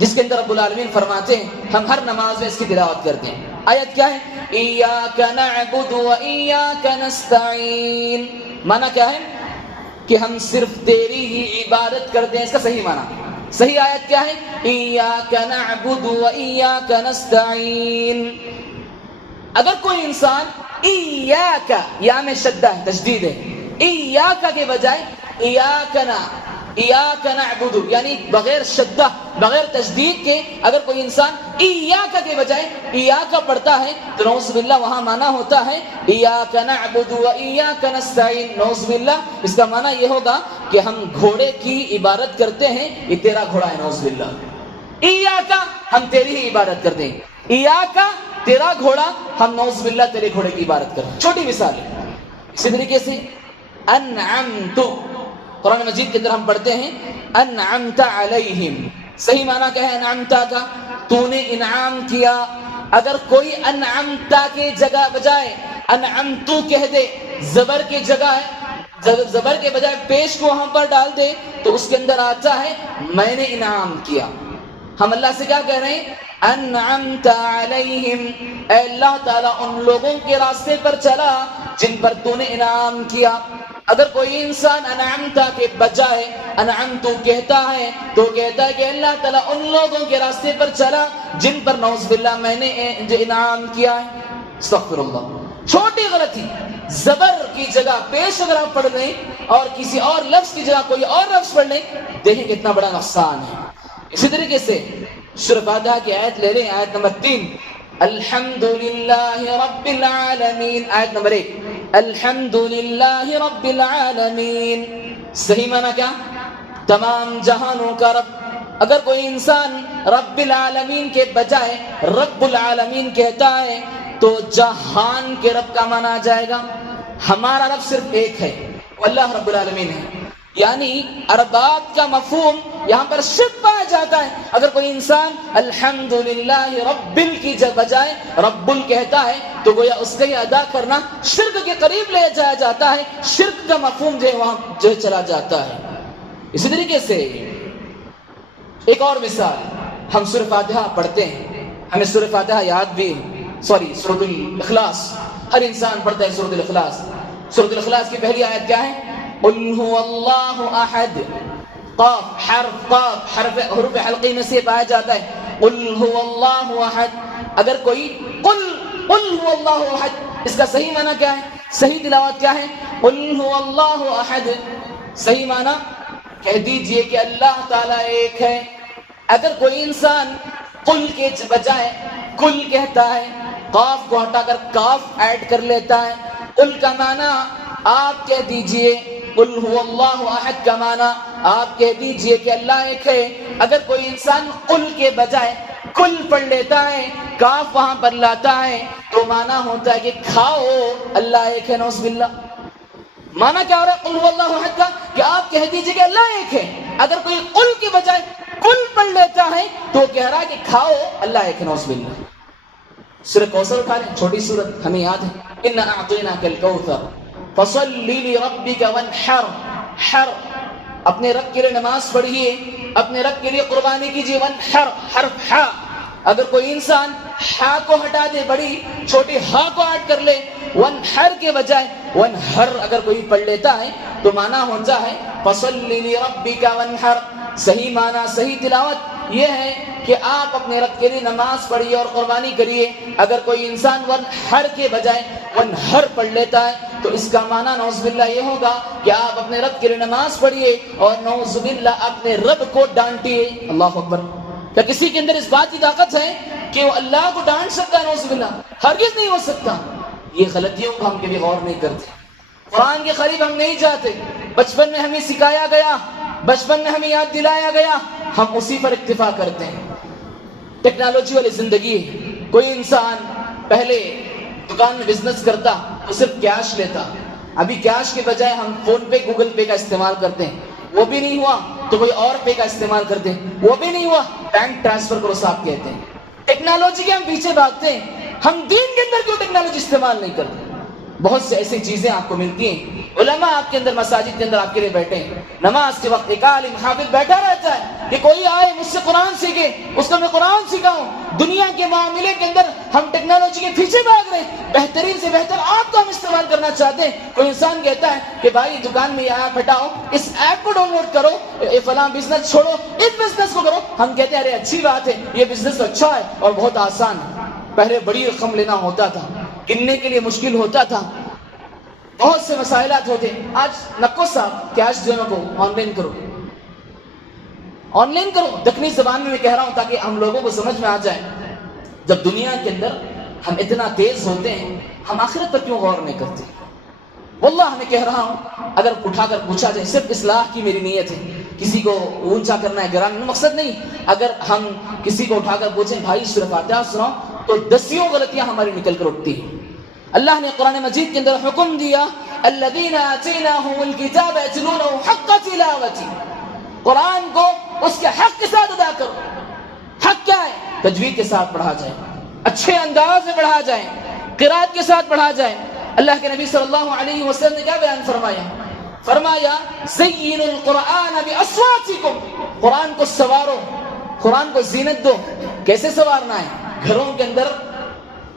جس کے اندر رب العالمین فرماتے ہیں ہم ہر نماز میں اس کی تلاوت کرتے ہیں. آیت کیا ہے؟ ایاک نعبد و ایاک نستعین. معنی کیا ہے؟ کہ ہم صرف تیری ہی عبادت کرتے ہیں. اس کا صحیح معنی، صحیح آیت کیا ہے؟ ایاک نعبد و ایاک نستعین. اگر کوئی انسان ایاک، یا میں شدہ ہے، تشدید ہے، ایاک کے بجائے ایاک نعبد یعنی بغیر شدہ بغیر تشدید کے اگر کوئی انسان ایاک کے بجائے ایاک پڑھتا ہے تو نعوذ باللہ وہاں معنی ہوتا ہے ایاک نعبد و ایاک نستعین. نعوذ باللہ اس کا معنی یہ ہوگا کہ ہم گھوڑے کی عبادت کرتے ہیں، یہ تیرا گھوڑا ہے. نعوذ باللہ. ایاک ہم تیری ہی عبادت کرتے ہیں، ایاک تیرا گھوڑا، ہم نعوذ باللہ تیرے گھوڑے کی عبادت کرتے ہیں. چھوٹی مثال ہے. اسی طریقے سے انعمت، قرآن مجید کے اندر ہم پڑھتے ہیں انعمت علیہم. صحیح معنی کیا ہے انعمت کا؟ تو نے انعام کیا. اگر کوئی انعمت کے جگہ بجائے انعمتو کہہ دے، زبر کی جگہ ہے، زبر کے بجائے پیش کو وہاں پر ڈال دے تو اس کے اندر آتا ہے میں نے انعام کیا. ہم اللہ سے کیا کہہ رہے ہیں؟ انعمت علیہم، اے اللہ تعالیٰ ان لوگوں کے راستے پر چلا جن پر تو نے انعام کیا. اگر کوئی انسان انعمتا کے بجائے انعمتو کہتا ہے تو کہتا ہے کہ اللہ تعالیٰ ان لوگوں کے راستے پر چلا جن پر نعوذ باللہ میں نے جو انعام کیا ہے. استغفر اللہ. چھوٹی غلطی، زبر کی جگہ پیش اگر آپ پڑھ لیں اور کسی اور لفظ کی جگہ کوئی اور لفظ پڑھ لیں، دیکھیں کتنا بڑا نقصان ہے. اسی طریقے سے سورہ فاتحہ کی آیت لے لیں، آیت نمبر 3 الحمدللہ رب العالمین. آیت نمبر 1 الحمدللہ رب العالمین. صحیح معنی کیا؟ تمام جہانوں کا رب. اگر کوئی انسان رب العالمین کے بجائے رب العالمین کہتا ہے تو جہان کے رب کا معنی آ جائے گا. ہمارا رب صرف ایک ہے، وہ اللہ رب العالمین ہے. یعنی ارباب کا مفہوم یہاں پر شرک پایا جاتا ہے. اگر کوئی انسان الحمدللہ رب کی بجائے رب کہتا ہے تو گویا اس کا یہ ادا کرنا شرک کے قریب لے جایا جاتا ہے. شرک کا مفہوم جو ہے وہاں جو چلا جاتا ہے. اسی طریقے سے ایک اور مثال، ہم سورہ فاتحہ پڑھتے ہیں، ہمیں سورہ فاتحہ یاد بھی سورۃ الاخلاص، ہر انسان پڑھتا ہے سورۃ الاخلاص. سورۃ الاخلاص کی پہلی آیت کیا ہے؟ قل هو اللہ احد. قاف حرف حروف حلقی میں سے پایا جاتا ہے. قل هو اللہ احد. اگر کوئی قل هو اللہ احد، اس کا صحیح معنی کیا ہے؟ صحیح تلاوت کیا ہے؟ قل هو اللہ احد. صحیح معنی کہہ دیجئے کہ اللہ تعالیٰ ایک ہے. اگر کوئی انسان قل کے بجائے کل کہتا ہے، قاف کو ہٹا کر کاف ایڈ کر لیتا ہے، قل کا معنی آپ کہہ دیجئے، قل هو اللہ احد کا معنی آپ کہہ دیجئے کہ اللہ ایک ہے. اگر کوئی انسان قل کے بجائے کل پڑھ لیتا ہے، کاف وہاں پر لاتا ہے تو معنی ہوتا ہے کہ کھاؤ، اللہ ایک ہے. نعوذ باللہ. معنی کیا ہو رہا ہے قل هو اللہ احد کا؟ کہ آپ کہہ دیجئے کہ اللہ ایک ہے. اگر کوئی قل کے بجائے کل پڑھ لیتا ہے تو کہہ رہا ہے کہ کھاؤ، اللہ ایک ہے. نعوذ باللہ. سورہ کوثر اٹھا لیں، چھوٹی سورت ہمیں یاد ہے، انا اعطیناک الکوثر فصلی لربک وانحر. حر اپنے رب کے لیے نماز پڑھیے، اپنے رب کے لیے قربانی کیجیے. وانحر حرف ہا، اگر کوئی انسان ہا کو ہٹا دے، بڑی چھوٹی ہا کو ایڈ کر لے، وانحر کے بجائے وانحر اگر کوئی پڑھ لیتا ہے تو معنی ہوتا ہے فصلی لربک وانحر. صحیح معنی، صحیح تلاوت یہ ہے کہ آپ اپنے رب کے لیے نماز پڑھیے اور قربانی کریے. اگر کوئی انسان وانحر کے بجائے وانحر پڑھ لیتا ہے تو اس کا معنی نعوذ باللہ یہ ہوگا کہ آپ اپنے رب کے لیے نماز پڑھیے اور نعوذ باللہ اپنے رب کو ڈانٹیے. اللہ اکبر. کیا کسی کے اندر اس بات کی طاقت ہے کہ وہ اللہ کو ڈانٹ سکتا ہے؟ نعوذ باللہ ہرگز نہیں ہو سکتا. یہ غلطیوں کو ہم کبھی غور نہیں کرتے، قرآن کے قریب ہم نہیں جاتے. بچپن میں ہمیں سکھایا گیا، بچپن میں ہمیں یاد دلایا گیا، ہم اسی پر اکتفا کرتے ہیں. ٹیکنالوجی والی زندگی ہے. کوئی انسان پہلے دکان میں بزنس کرتا تو صرف کیش لیتا، ابھی کیش کے بجائے ہم فون پے گوگل پے کا استعمال کرتے ہیں. وہ بھی نہیں ہوا تو کوئی اور پے کا استعمال کرتے ہیں، وہ بھی نہیں ہوا بینک ٹرانسفر کرو صاحب کہتے ہیں. ٹیکنالوجی کے ہم پیچھے بھاگتے ہیں، ہم دین کے اندر کیوں ٹیکنالوجی استعمال نہیں کرتے؟ بہت سے ایسی چیزیں آپ کو ملتی ہیں. علماء آپ کے اندر مساجد کے اندر آپ کے لیے بیٹھے ہیں، نماز کے وقت ایک عالم حافظ بیٹھا رہتا ہے، کہ کوئی آئے مجھ سے قرآن سیکھے، اس کو میں قرآن سکھاؤں۔ دنیا کے معاملے کے اندر ہم ٹیکنالوجی کے پیچھے بھاگ رہے ہیں، بہترین سے بہتر آپ کو ہم استعمال کرنا چاہتے ہیں۔ کوئی انسان کہتا ہے کہ بھائی دکان میں یہ ایپ ہٹاؤ، اس ایپ کو ڈاؤن لوڈ کرو، یہ فلاں بزنس چھوڑو، اس بزنس کو کرو۔ ہم کہتے ہیں ارے اچھی بات ہے، یہ بزنس تو اچھا ہے اور بہت آسان ہے۔ پہلے بڑی رقم لینا ہوتا تھا، گننے کے لیے مشکل ہوتا تھا، بہت سے مسائلات ہوتے۔ آج نکو صاحب کیش جو ہے کو آن لائن کرو، آن لائن کرو، دکنی زبان میں کہہ رہا ہوں تاکہ ہم لوگوں کو سمجھ میں آ جائے۔ جب دنیا کے اندر ہم اتنا تیز ہوتے ہیں، ہم آخرت پر کیوں غور نہیں کرتے؟ واللہ میں کہہ رہا ہوں، اگر اٹھا کر پوچھا جائے، صرف اصلاح کی میری نیت ہے، کسی کو اونچا کرنا ہے، گرانا مقصد نہیں۔ اگر ہم کسی کو اٹھا کر پوچھیں بھائی سورہ فاتحہ سناؤ، تو دسیوں غلطیاں ہماری نکل کر اٹھتی ہیں۔ اللہ نے قرآن مجید کے اندر حکم دیا الذین آتیناہم الکتاب یتلونہ حق تلاوتہ، قرآن کو اس کے حق کے ساتھ ادا کرو۔ حق کیا ہے؟ تجوید کے ساتھ پڑھا جائے، اچھے انداز میں پڑھا جائے، قرات کے ساتھ پڑھا جائے۔ اللہ کے نبی صلی اللہ علیہ وسلم نے کیا بیان فرمایا؟ فرمایا زینوا القرآن باصواتکم، قرآن کو سوارو، قرآن کو زینت دو۔ کیسے سوارنا ہے؟ گھروں کے اندر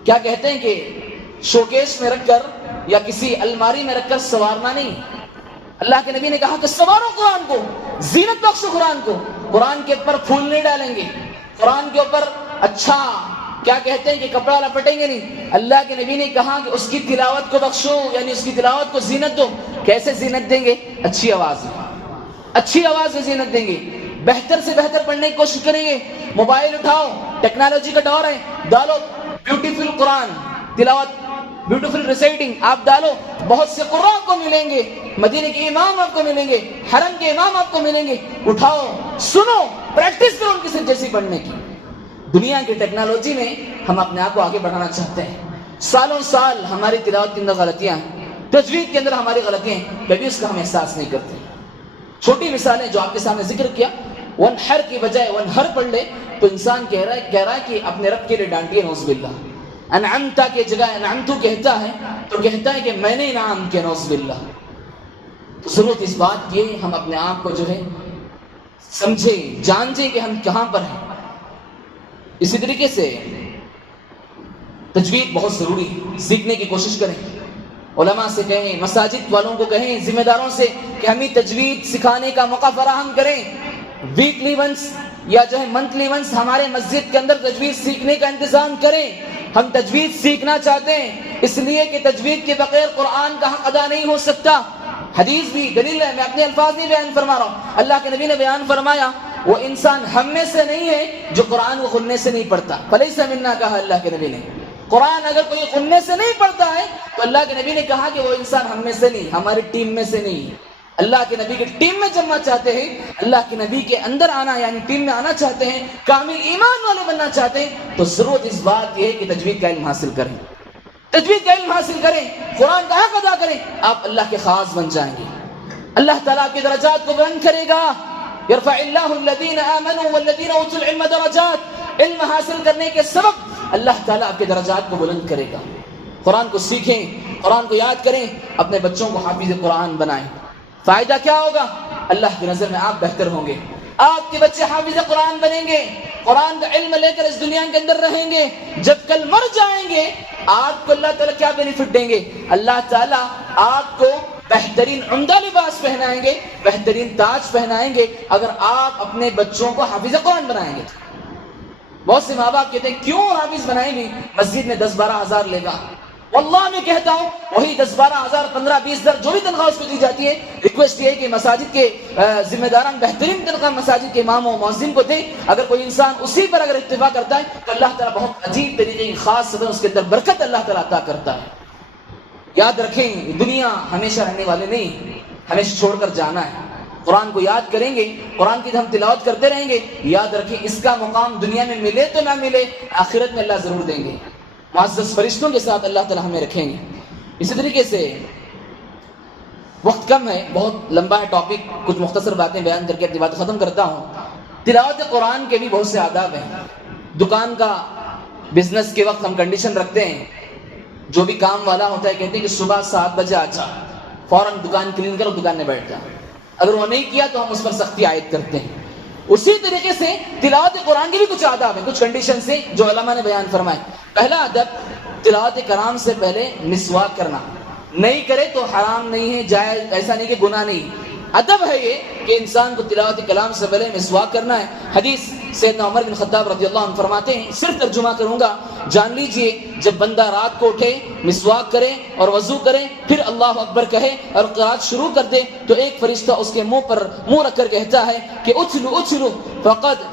کیا کہتے ہیں کہ شوکیس میں رکھ کر یا کسی الماری میں رکھ کر سوارنا نہیں۔ اللہ کے نبی نے کہا کہ سوارو قرآن کو، زینت بخشو قرآن کو۔ قرآن کے اوپر پھول نہیں ڈالیں گے، قرآن کے اوپر اچھا کیا کہتے ہیں کہ کپڑا لپٹیں گے نہیں۔ اللہ کے نبی نے کہا کہ اس کی تلاوت کو بخشو، یعنی اس کی تلاوت کو زینت دو۔ کیسے زینت دیں گے؟ اچھی آواز میں، اچھی آواز میں زینت دیں گے، بہتر سے بہتر پڑھنے کی کوشش کریں گے۔ موبائل اٹھاؤ، ٹیکنالوجی کا دور ہے، ڈالو بیوٹیفل قرآن تلاوت، بیوٹیفل ریسائٹنگ آپ ڈالو، بہت سے قرآن کو ملیں گے، مدینے کے امام آپ کو ملیں گے، حرم کے امام آپ کو ملیں گے۔ اٹھاؤ، سنو، پریکٹس کرو ان کی جیسی پڑھنے کی۔ دنیا کی ٹیکنالوجی میں ہم اپنے آپ کو آگے بڑھانا چاہتے ہیں۔ سالوں سال ہماری تلاوت کے اندر غلطیاں ہیں، تجوید کے اندر ہماری غلطیاں ہیں، کبھی اس کا ہم احساس نہیں کرتے۔ چھوٹی مثالیں جو آپ کے سامنے ذکر کیا، ونحر کی بجائے ونہر پڑھ لے تو انسان کہہ رہا ہے کہ اپنے رب کے لیے ڈانٹیے، نعوذ باللہ۔ انعمتا کی جگہ انعمتو کہتا ہے تو کہتا ہے کہ میں نے انعام کیا، نعوذ باللہ۔ تو ضرورت اس بات کی ہے ہم اپنے آپ کو جو ہے سمجھیں، جانچیں کہ ہم کہاں پر ہیں۔ اسی طریقے سے تجوید بہت ضروری ہے، سیکھنے کی کوشش کریں، علماء سے کہیں، مساجد والوں کو کہیں، ذمہ داروں سے کہ ہمیں تجوید سکھانے کا موقع فراہم کریں۔ ویکلی ونس یا جو ہے منتھلی ونس ہمارے مسجد کے اندر تجوید سیکھنے کا انتظام کریں۔ ہم تجوید سیکھنا چاہتے ہیں اس لیے کہ تجوید کے بغیر قرآن کا حق ادا نہیں ہو سکتا۔ حدیث بھی دلیل ہے، میں اپنے الفاظ نہیں بیان فرما رہا ہوں، اللہ کے نبی نے بیان فرمایا وہ انسان ہم میں سے نہیں ہے جو قرآن کو خننے سے نہیں پڑھتا۔ فلیس منا کہا اللہ کے نبی نے، قرآن اگر کوئی خننے سے نہیں پڑھتا ہے تو اللہ کے نبی نے کہا کہ وہ انسان ہم میں سے نہیں، ہماری ٹیم میں سے نہیں۔ اللہ کے نبی کی ٹیم میں جمنا چاہتے ہیں، اللہ کے نبی کے اندر آنا یعنی ٹیم میں آنا چاہتے ہیں، کامل ایمان والے بننا چاہتے ہیں، تو ضرورت اس بات یہ ہے کہ تجوید کا علم حاصل کریں، تجوید کا علم حاصل کریں، قرآن کا حق ادا کریں، آپ اللہ کے خاص بن جائیں گے۔ اللہ تعالیٰ کی درجات کو بلند کرے گا۔ یرفع اللہ الذین آمنوا والذین اوتوا العلم درجات، علم حاصل کرنے کے سبب اللہ تعالیٰ آپ کے درجات کو بلند کرے گا۔ قرآن کو سیکھیں، قرآن کو یاد کریں، اپنے بچوں کو حافظ قرآن بنائیں۔ فائدہ کیا ہوگا؟ اللہ کی نظر میں آپ بہتر ہوں گے، آپ کے بچے حافظ قرآن بنیں گے، قرآن کا علم لے کر اس دنیا کے اندر رہیں گے۔ جب کل مر جائیں گے آپ کو اللہ تعالیٰ کیا بینیفٹ دیں گے؟ اللہ تعالیٰ آپ کو بہترین عمدہ لباس پہنائیں گے، بہترین تاج پہنائیں گے اگر آپ اپنے بچوں کو حافظ قرآن بنائیں گے۔ بہت سے ماں باپ کہتے ہیں کیوں حافظ بنائیں گے، مسجد میں 10-12 ہزار لے گا۔ واللہ میں کہتا ہوں وہی 10-12 ہزار 15-20 ہزار جو بھی تنخواہ اس کو دی جاتی ہے، ریکویسٹ یہ ہے کہ مساجد کے ذمہ داران بہترین تنخواہ مساجد کے امام و مؤذن کو دیں۔ اگر کوئی انسان اسی پر اگر اتفاق کرتا ہے تو اللہ تعالیٰ بہت عجیب طریقے کی خاص صدر اس کے اندر برکت اللہ تعالیٰ عطا کرتا ہے۔ یاد رکھیں دنیا ہمیشہ رہنے والے نہیں، ہمیشہ چھوڑ کر جانا ہے۔ قرآن کو یاد کریں گے، قرآن کی ہم تلاوت کرتے رہیں گے، یاد رکھیں اس کا مقام دنیا میں ملے تو نہ ملے، آخرت میں اللہ ضرور دیں گے، معزز فرشتوں کے ساتھ اللہ تعالیٰ ہمیں رکھیں گے۔ اسی طریقے سے وقت کم ہے، بہت لمبا ہے ٹاپک، کچھ مختصر باتیں بیان کر کے اپنی بات ختم کرتا ہوں۔ تلاوت قرآن کے بھی بہت سے آداب ہیں۔ دکان کا بزنس کے وقت ہم کنڈیشن رکھتے ہیں، جو بھی کام والا ہوتا ہے کہتے ہیں کہ صبح 7 بجے آجا، فوراً دکان کلین کرو، دکان میں بیٹھ جا۔ اگر وہ نہیں کیا تو ہم اس پر سختی عائد کرتے ہیں۔ اسی طریقے سے تلاوت قرآن کی بھی کچھ آداب ہیں، کچھ کنڈیشن سے جو علماء نے بیان فرمائے. پہلا ادب تلاوت کلام سے پہلے مسواک کرنا. نہیں کرے تو حرام نہیں ہے، جائز، ایسا نہیں کہ گناہ نہیں. ادب ہے یہ کہ انسان کو تلاوت کلام سے پہلے مسواک کرنا ہے. حدیث سیدنا عمر بن خطاب رضی اللہ عنہ فرماتے ہیں، صرف ترجمہ کروں گا، جان لیجئے جب بندہ رات کو اٹھے، مسواک کرے اور وضو کرے، پھر اللہ اکبر کہے اور قرات شروع کر دے، تو ایک فرشتہ اس کے منہ پر منہ رکھ کر کہتا ہے کہ اچھلو اچھلو فقد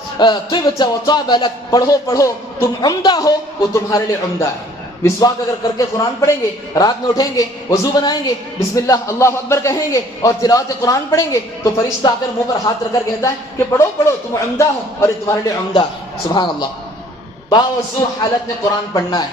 طبت وطاب لک، پڑھو پڑھو تم عمدہ ہو، وہ تمہارے لیے عمدہ ہے. مسواک اگر کر کے قرآن پڑھیں گے، رات میں اٹھیں گے، وضو بنائیں گے، بسم اللہ اللہ اکبر کہیں گے اور تلاوت قرآن پڑھیں گے، تو فرشتہ آ کر منہ پر ہاتھ رکھ کر کہتا ہے کہ پڑھو پڑھو تم عمدہ ہو اور یہ تمہارے لیے عمدہ ہے. سبحان اللہ. باوضو حالت میں قرآن پڑھنا ہے.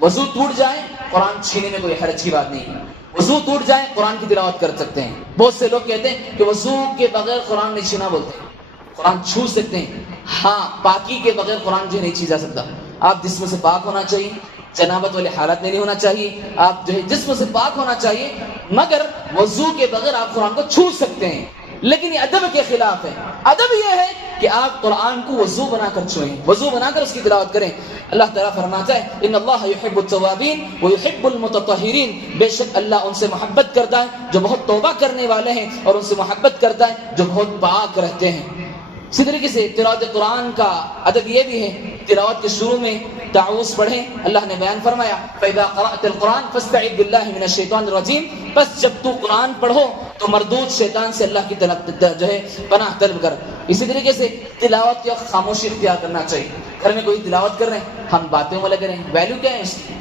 وضو ٹوٹ جائے قرآن چھینے میں کوئی حرج کی بات نہیں ہے. وضو ٹوٹ جائے قرآن کی تلاوت کر سکتے ہیں. بہت سے لوگ کہتے ہیں کہ وضو کے بغیر قرآن نہیں چھینا، بولتے ہیں قرآن چھو سکتے ہیں. ہاں، پاکی کے بغیر قرآن جو نہیں چھین جا سکتا. آپ جسم سے پاک ہونا چاہیے، جنابت والے حالت میں نہیں ہونا چاہیے، آپ جو ہے جسم سے پاک ہونا چاہیے، مگر وضو کے بغیر آپ قرآن کو چھو سکتے ہیں. لیکن یہ ادب کے خلاف ہے. ادب یہ ہے کہ آپ قرآن کو وضو بنا کر چھوئیں، وضو بنا کر اس کی تلاوت کریں. اللہ تعالیٰ فرماتا ہے ان اللہ یحب التوابین ویحب المتطہرین، بے شک اللہ ان سے محبت کرتا ہے جو بہت توبہ کرنے والے ہیں، اور ان سے محبت کرتا ہے جو بہت پاک رہتے ہیں. اسی طریقے سے تلاوت قرآن کا ادب یہ بھی ہے، تلاوت کے شروع میں تعوذ پڑھیں. اللہ نے بیان فرمایا فَإِذَا قَرَأْتَ الْقُرْآنَ فَاسْتَعِذْ بِاللَّهِ مِنَ الشَّيْطَانِ الرَّجِيمِ، بس جب تو قرآن پڑھو تو مردود شیطان سے اللہ کی جو ہے پناہ طلب کر. اسی طریقے سے تلاوت کے وقت خاموشی اختیار کرنا چاہیے. گھر میں کوئی تلاوت کر رہے ہیں، ہم باتوں میں لگے رہے ہیں، ویلیو کیا ہے اس کی؟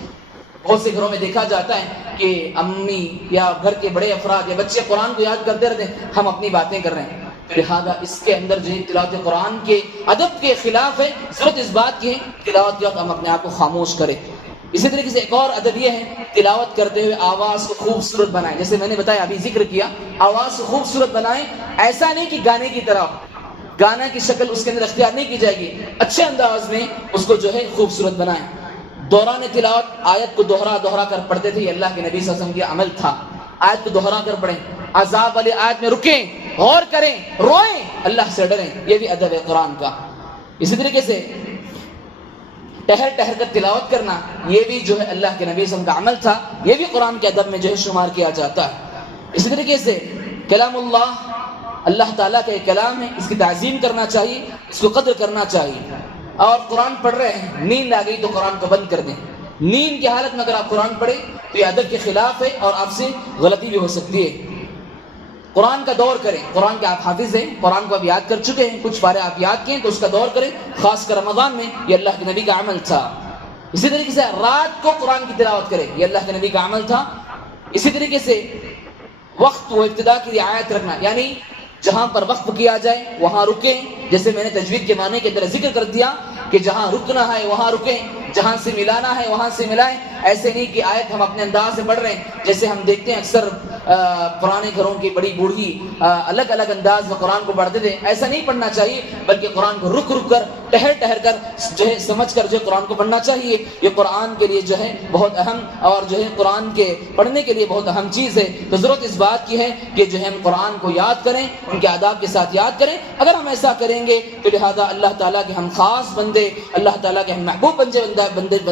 بہت سے گھروں میں دیکھا جاتا ہے کہ امی یا گھر کے بڑے افراد یا بچے قرآن کو یاد کرتے رہتے ہیں، ہم اپنی باتیں کر رہے ہیں. لہذا اس کے اندر جو تلاوت قرآن کے ادب کے خلاف ہے. ضرورت اس بات کی ہے تلاوت کے وقت ہم اپنے آپ کو خاموش کریں. اسی طریقے سے ایک اور ادب یہ ہے تلاوت کرتے ہوئے آواز کو خوبصورت بنائیں. جیسے میں نے بتایا، ابھی ذکر کیا، آواز کو خوبصورت بنائیں. ایسا نہیں کہ گانے کی طرح، گانا کی شکل اس کے اندر اختیار نہیں کی جائے گی، اچھے انداز میں اس کو جو ہے خوبصورت بنائیں. دوران تلاوت آیت کو دوہرا کر پڑھتے تھے، یہ اللہ کے نبی صلی اللہ علیہ وسلم کا عمل تھا. آیت کو دوہرا کر پڑھیں، عذاب والی آیت میں رکیں، غور کریں، روئیں، اللہ سے ڈریں. یہ بھی ادب ہے قرآن کا. اسی طریقے سے ٹہر کر تلاوت کرنا، یہ بھی جو ہے اللہ کے نبی صلی اللہ علیہ وسلم کا عمل تھا. یہ بھی قرآن کے ادب میں جو ہے شمار کیا جاتا ہے. اسی طریقے سے کلام اللہ تعالیٰ کا ایک کلام ہے، اس کی تعظیم کرنا چاہیے، اس کو قدر کرنا چاہیے. اور قرآن پڑھ رہے ہیں، نیند آ گئی تو قرآن کو بند کر دیں. نیند کی حالت میں اگر آپ قرآن پڑھیں تو یہ ادب کے خلاف ہے اور آپ سے غلطی بھی ہو سکتی ہے. قرآن کا دور کریں. قرآن کے آپ حافظ ہیں، قرآن کو آپ یاد کر چکے ہیں، کچھ پارے آپ یاد کیے تو اس کا دور کریں، خاص کر رمضان میں. یہ اللہ کے نبی کا عمل تھا. اسی طریقے سے رات کو قرآن کی تلاوت کریں، یہ اللہ کے نبی کا عمل تھا. اسی طریقے سے وقت و ابتدا کی رعایت رکھنا، یعنی جہاں پر وقف کیا جائے وہاں رکیں. جیسے میں نے تجوید کے معنی کے اندر ذکر کر دیا کہ جہاں رکنا ہے وہاں رکیں، جہاں سے ملانا ہے وہاں سے ملائیں. ایسے نہیں کہ آیت ہم اپنے انداز سے پڑھ رہے ہیں. جیسے ہم دیکھتے ہیں اکثر پرانے گھروں کی بڑی بوڑھی الگ الگ انداز میں قرآن کو پڑھتے تھے. ایسا نہیں پڑھنا چاہیے، بلکہ قرآن کو رک کر ٹہر کر جو ہے سمجھ کر جو ہے قرآن کو پڑھنا چاہیے. یہ قرآن کے لیے جو ہے بہت اہم اور جو ہے قرآن کے پڑھنے کے لیے بہت اہم چیز ہے. تو ضرورت اس بات کی ہے کہ جو ہے ہم قرآن کو یاد کریں، ان کے آداب کے ساتھ یاد کریں. اگر ہم ایسا کریں گے تو لہذا اللہ تعالیٰ کے ہم خاص بندے، اللہ تعالیٰ کے ہم محبوب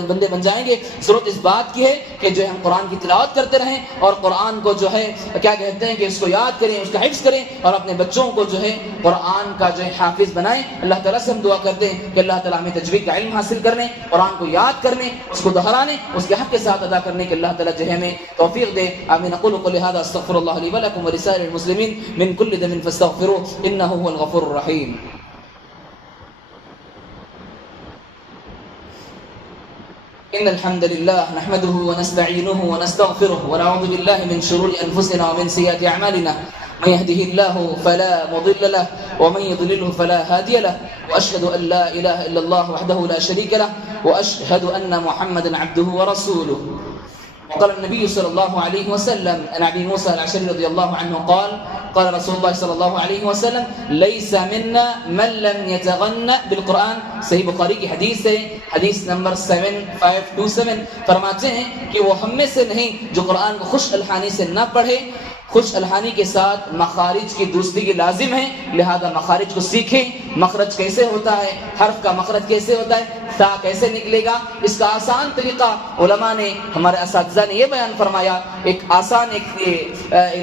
بندے بن جائیں گے. ضرورت اس بات کی ہے کہ جو ہم قرآن کی تلاوت کرتے رہیں اور قرآن کو جو ہے کیا کہتے ہیں کہ اس کو یاد کریں، اس کا حفظ کریں اور اپنے بچوں کو جو ہے قرآن کا جو ہے حافظ بنائیں. اللہ تعالیٰ سے ہم دعا کرتے ہیں کہ اللہ تعالیٰ ہمیں تجوید کا علم حاصل کرنے، قرآن کو یاد کرنے، اس کو دہرانے، اس کے حق کے ساتھ ادا کرنے کے اللہ تعالیٰ جو ہے ہمیں توفیق دے. آمین. اقول قولی ھذا استغفر اللہ لی ولکم ولسائر المسلمین من کل ذنب فاستغفروه انه هو الغفور الرحیم. إن الحمد لله نحمده ونستعينه ونستغفره ونعوذ بالله من شرور أنفسنا ومن سيئات أعمالنا. من يهده الله فلا مضل له ومن يضلله فلا هادي له، وأشهد أن لا إله إلا الله وحده لا شريك له، وأشهد أن محمدا عبده ورسوله. وقال النبي صلى الله عليه وسلم عن أبي موسى الأشعري رضي الله عنه قال رسول الله صلى الله عليه وسلم ليس منا من لم يتغنى بالقرآن. صحیح بخاری کی حدیث ہے، حدیث نمبر 7527. فرماتے ہیں کہ وہ ہم میں سے نہیں جو قرآن کو خوش الحانی سے نہ پڑھے، خوش الحانی کے ساتھ مخارج کی درستگی لازم ہے، لہذا مخارج کو سیکھیں، مخرج کیسے ہوتا ہے، حرف کا مخرج کیسے ہوتا ہے، تا کیسے نکلے گا، اس کا آسان طریقہ علماء نے، ہمارے اساتذہ نے یہ بیان فرمایا، ایک آسان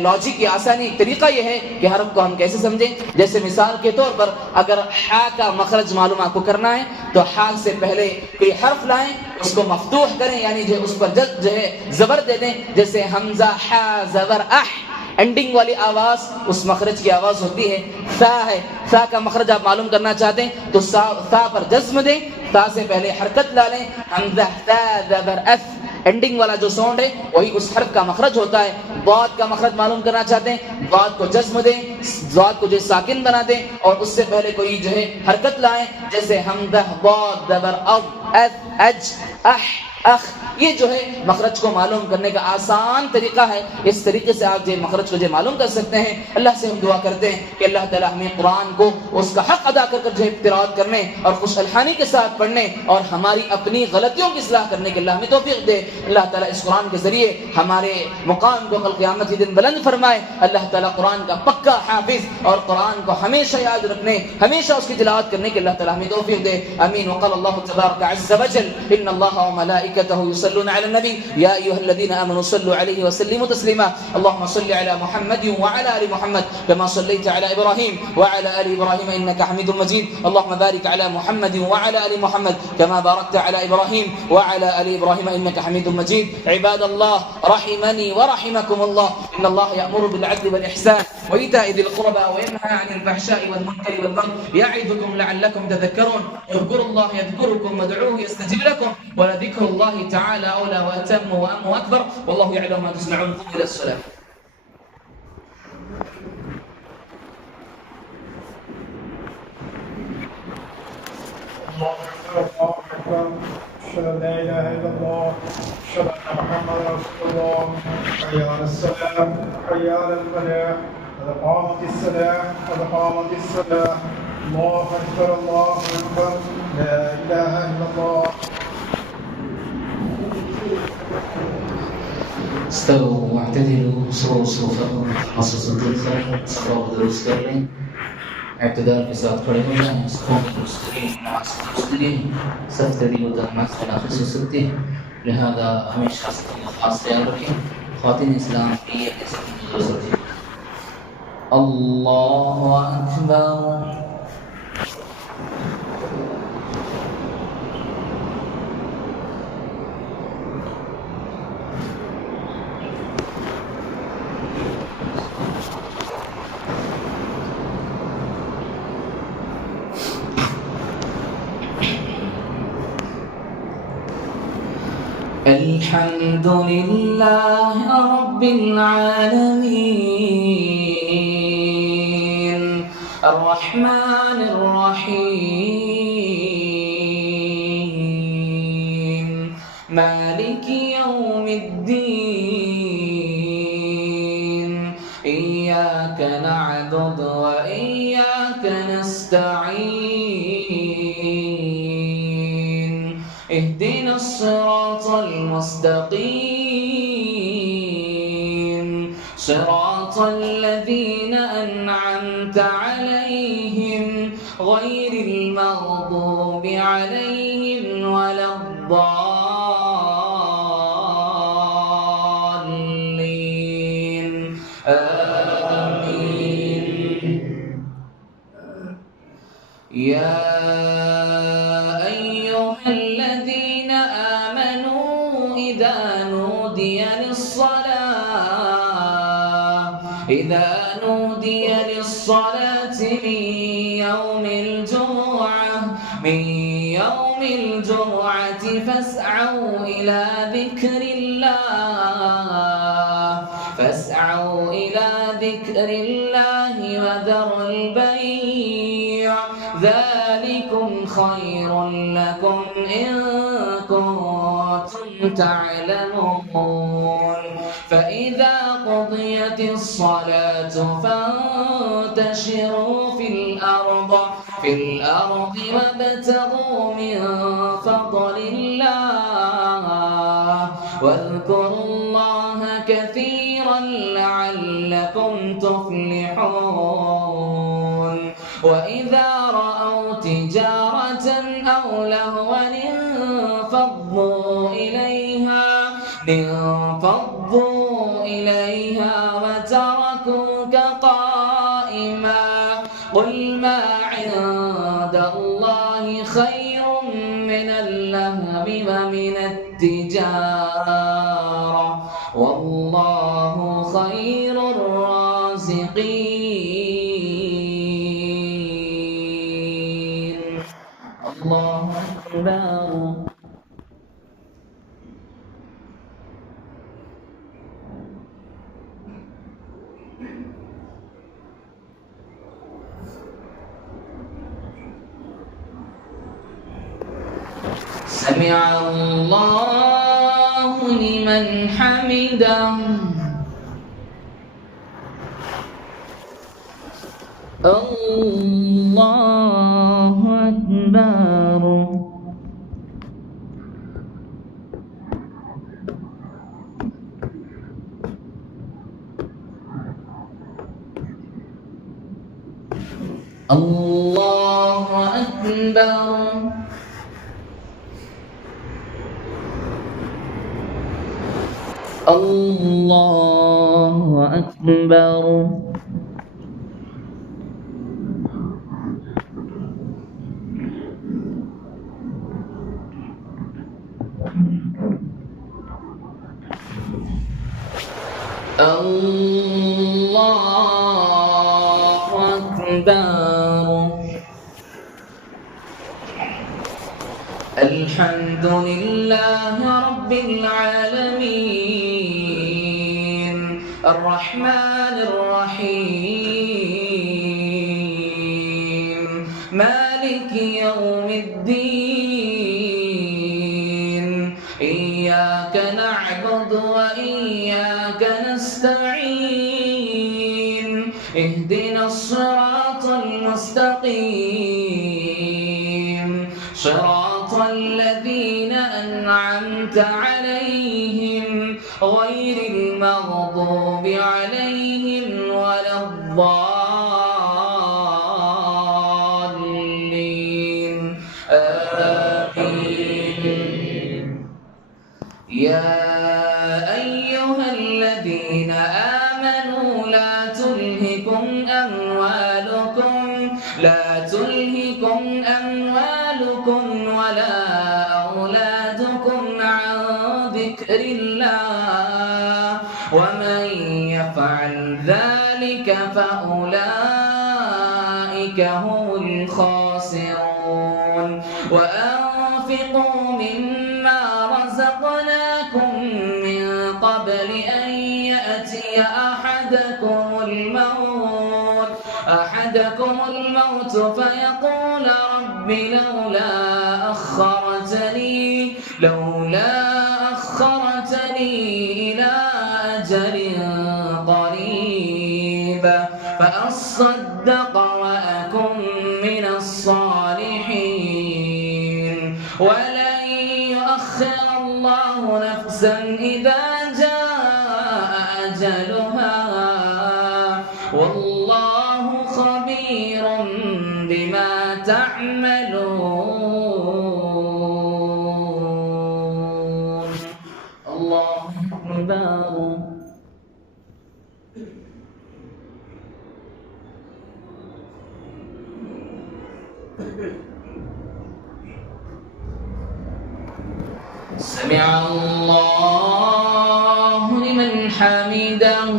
لاجک یا آسانی ایک طریقہ یہ ہے کہ حرف کو ہم کیسے سمجھیں۔ جیسے مثال کے طور پر اگر حا کا مخرج معلوم آپ کو کرنا ہے تو حا سے پہلے کوئی حرف لائیں، اس کو مفتوح کریں، یعنی جو اس پر جو ہے زبر دے دیں، جیسے حمزہ حا زبر اح، اینڈنگ والی آواز اس مخرج کی آواز ہوتی ہے۔ سا ہے، سا کا مخرج آپ معلوم کرنا چاہتے ہیں تو سا پر جزم دیں، تا سے پہلے حرکت لا لیں، حمزہ تا زبر اف، اینڈنگ والا جو ساؤنڈ ہے وہی اس حرف کا مخرج ہوتا ہے۔ ضاد کا مخرج معلوم کرنا چاہتے ہیں، ضاد کو جزم دیں، ضاد کو جو ساکن بنا دیں اور اس سے پہلے کوئی جو ہے حرکت لائیں، جیسے حمزہ ضاد زبر اض اذ اج اح اخ۔ یہ جو ہے مخرج کو معلوم کرنے کا آسان طریقہ ہے، اس طریقے سے آپ جو مخرج کو جو معلوم کر سکتے ہیں۔ اللہ سے ہم دعا کرتے ہیں کہ اللہ تعالی ہمیں قرآن کو اس کا حق ادا کر جو ہے اقتراء کرنے اور خوش الحانی کے ساتھ پڑھنے اور ہماری اپنی غلطیوں کی اصلاح کرنے کے اللہ ہمیں توفیق دے۔ اللہ تعالیٰ اس قرآن کے ذریعے ہمارے مقام کو کل قیامت کے دن بلند فرمائے۔ اللہ تعالیٰ قرآن کا پکا حافظ اور قرآن کو ہمیشہ یاد رکھنے، ہمیشہ اس کی تلاوت کرنے کے اللہ تعالیٰ ہمیں توفیق دے، آمین۔ وقال اللہ تبارک عز وجل ان اللہ وملائکته يصلون على النبي يا ايها الذين امنوا صلوا عليه وسلموا تسليما اللهم صل على محمد وعلى ال محمد كما صليت على ابراهيم وعلى ال ابراهيم انك حميد مجيد اللهم بارك على محمد وعلى ال محمد كما باركت على ابراهيم وعلى ال ابراهيم انك حميد مجيد عباد الله رحمني ورحمكم الله ان الله يأمر بالعدل والاحسان وايتاء ذي القربى وينهى عن الفحشاء والمنكر والبغي يعظكم لعلكم تذكرون اذكروا الله يذكركم وادعوه يستجب لكم ولذكر الله تعالى أولى وأتم وأم وأكبر والله يعلم ما تصنعون قم إلى الصلاة الله أكبر أشهد أن لا إله إلا الله أشهد أن محمدا رسول الله حي على السلام حي على الفلاح قد قامت الصلاة قد قامت الصلاة الله أكبر الله أكبر لا إله إلا الله استووا واعتدلوا صوروا صفوفكم خصصوا الخير صفوا درست کر لیں، اعتدال کے ساتھ کھڑے ہو جائیں، صفوں کی درست کریں، نماز کی درست کریں، صف تری و نماز میں ناقص ہو سکتی ہے، لہذا ہمیشہ صفوں کا خاص خیال رکھیں۔ خواتین اسلام کی یہ صفوں کی درست رکھیں۔ اللہ اکبر الحمد لله رب العالمين الرحمن الرحيم مالك يوم الدين إياك نعبد وإياك نستعين اهدنا الصراط المستقيم صراط الذين أنعمت عليهم غير المغضوب عليهم ولا الضالين آمين يا أيها الذين آمنوا إذا نودي للصلاة من يوم الجمعة فاسعوا إلى ذكر الله وذروا البيع ذلكم خير لكم إن كنتم تعلمون فإذا قضيت الصلاة فانتشروا في الأرض وابتغوا من فضل الله واذكروا الله كثيرا لعلكم تجارة أو لهوا انفضوا إليها وتركوك قائما قل ما عند الله خير من اللهو ومن التجارة والله خير الرازقين. الله أكبر. سمع الله لمن حمده. الله أكبر. الله أكبر. الله أكبر. الله أكبر. الحمد لله رب العالمين الرحمن الرحيم مالك يوم الدين إياك نعبد وإياك نستعين اهدنا الصراط المستقيم صراط الذين أنعمت عليهم غير المغضوب عليهم ولا الضالين آمين. يا أيها الذين آمنوا لا تلهكم أموالكم ولا أولادكم عن ذكر الله ومن يفعل ذلك فأولئك هم الخاسرون. وأنفقوا مما رزقناكم من قبل أن يأتي أحدكم الموت فيقول رب لولا أخرتني إلى أجل قريب فأصدق وأكن من الصالحين ولن يؤخر الله نفسا إذا جاء أجلها والله خبير بما تعملون. الله أكبر. سمع الله لمن حمده.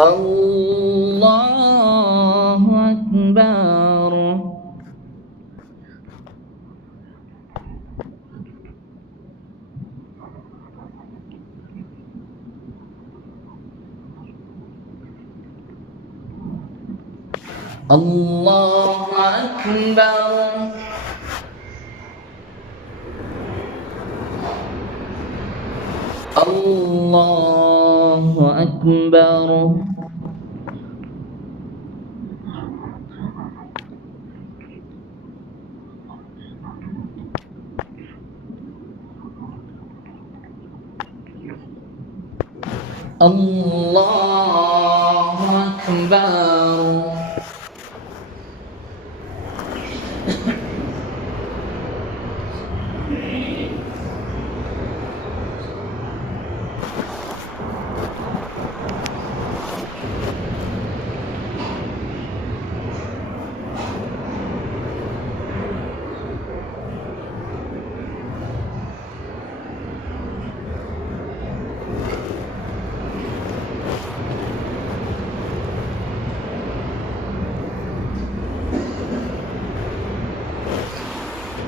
الله أكبر. الله أكبر. الله أكبر. الله أكبر.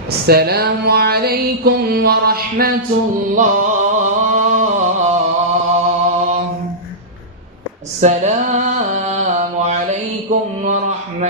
السلام عليكم ورحمة الله. السلام عليكم ورحمة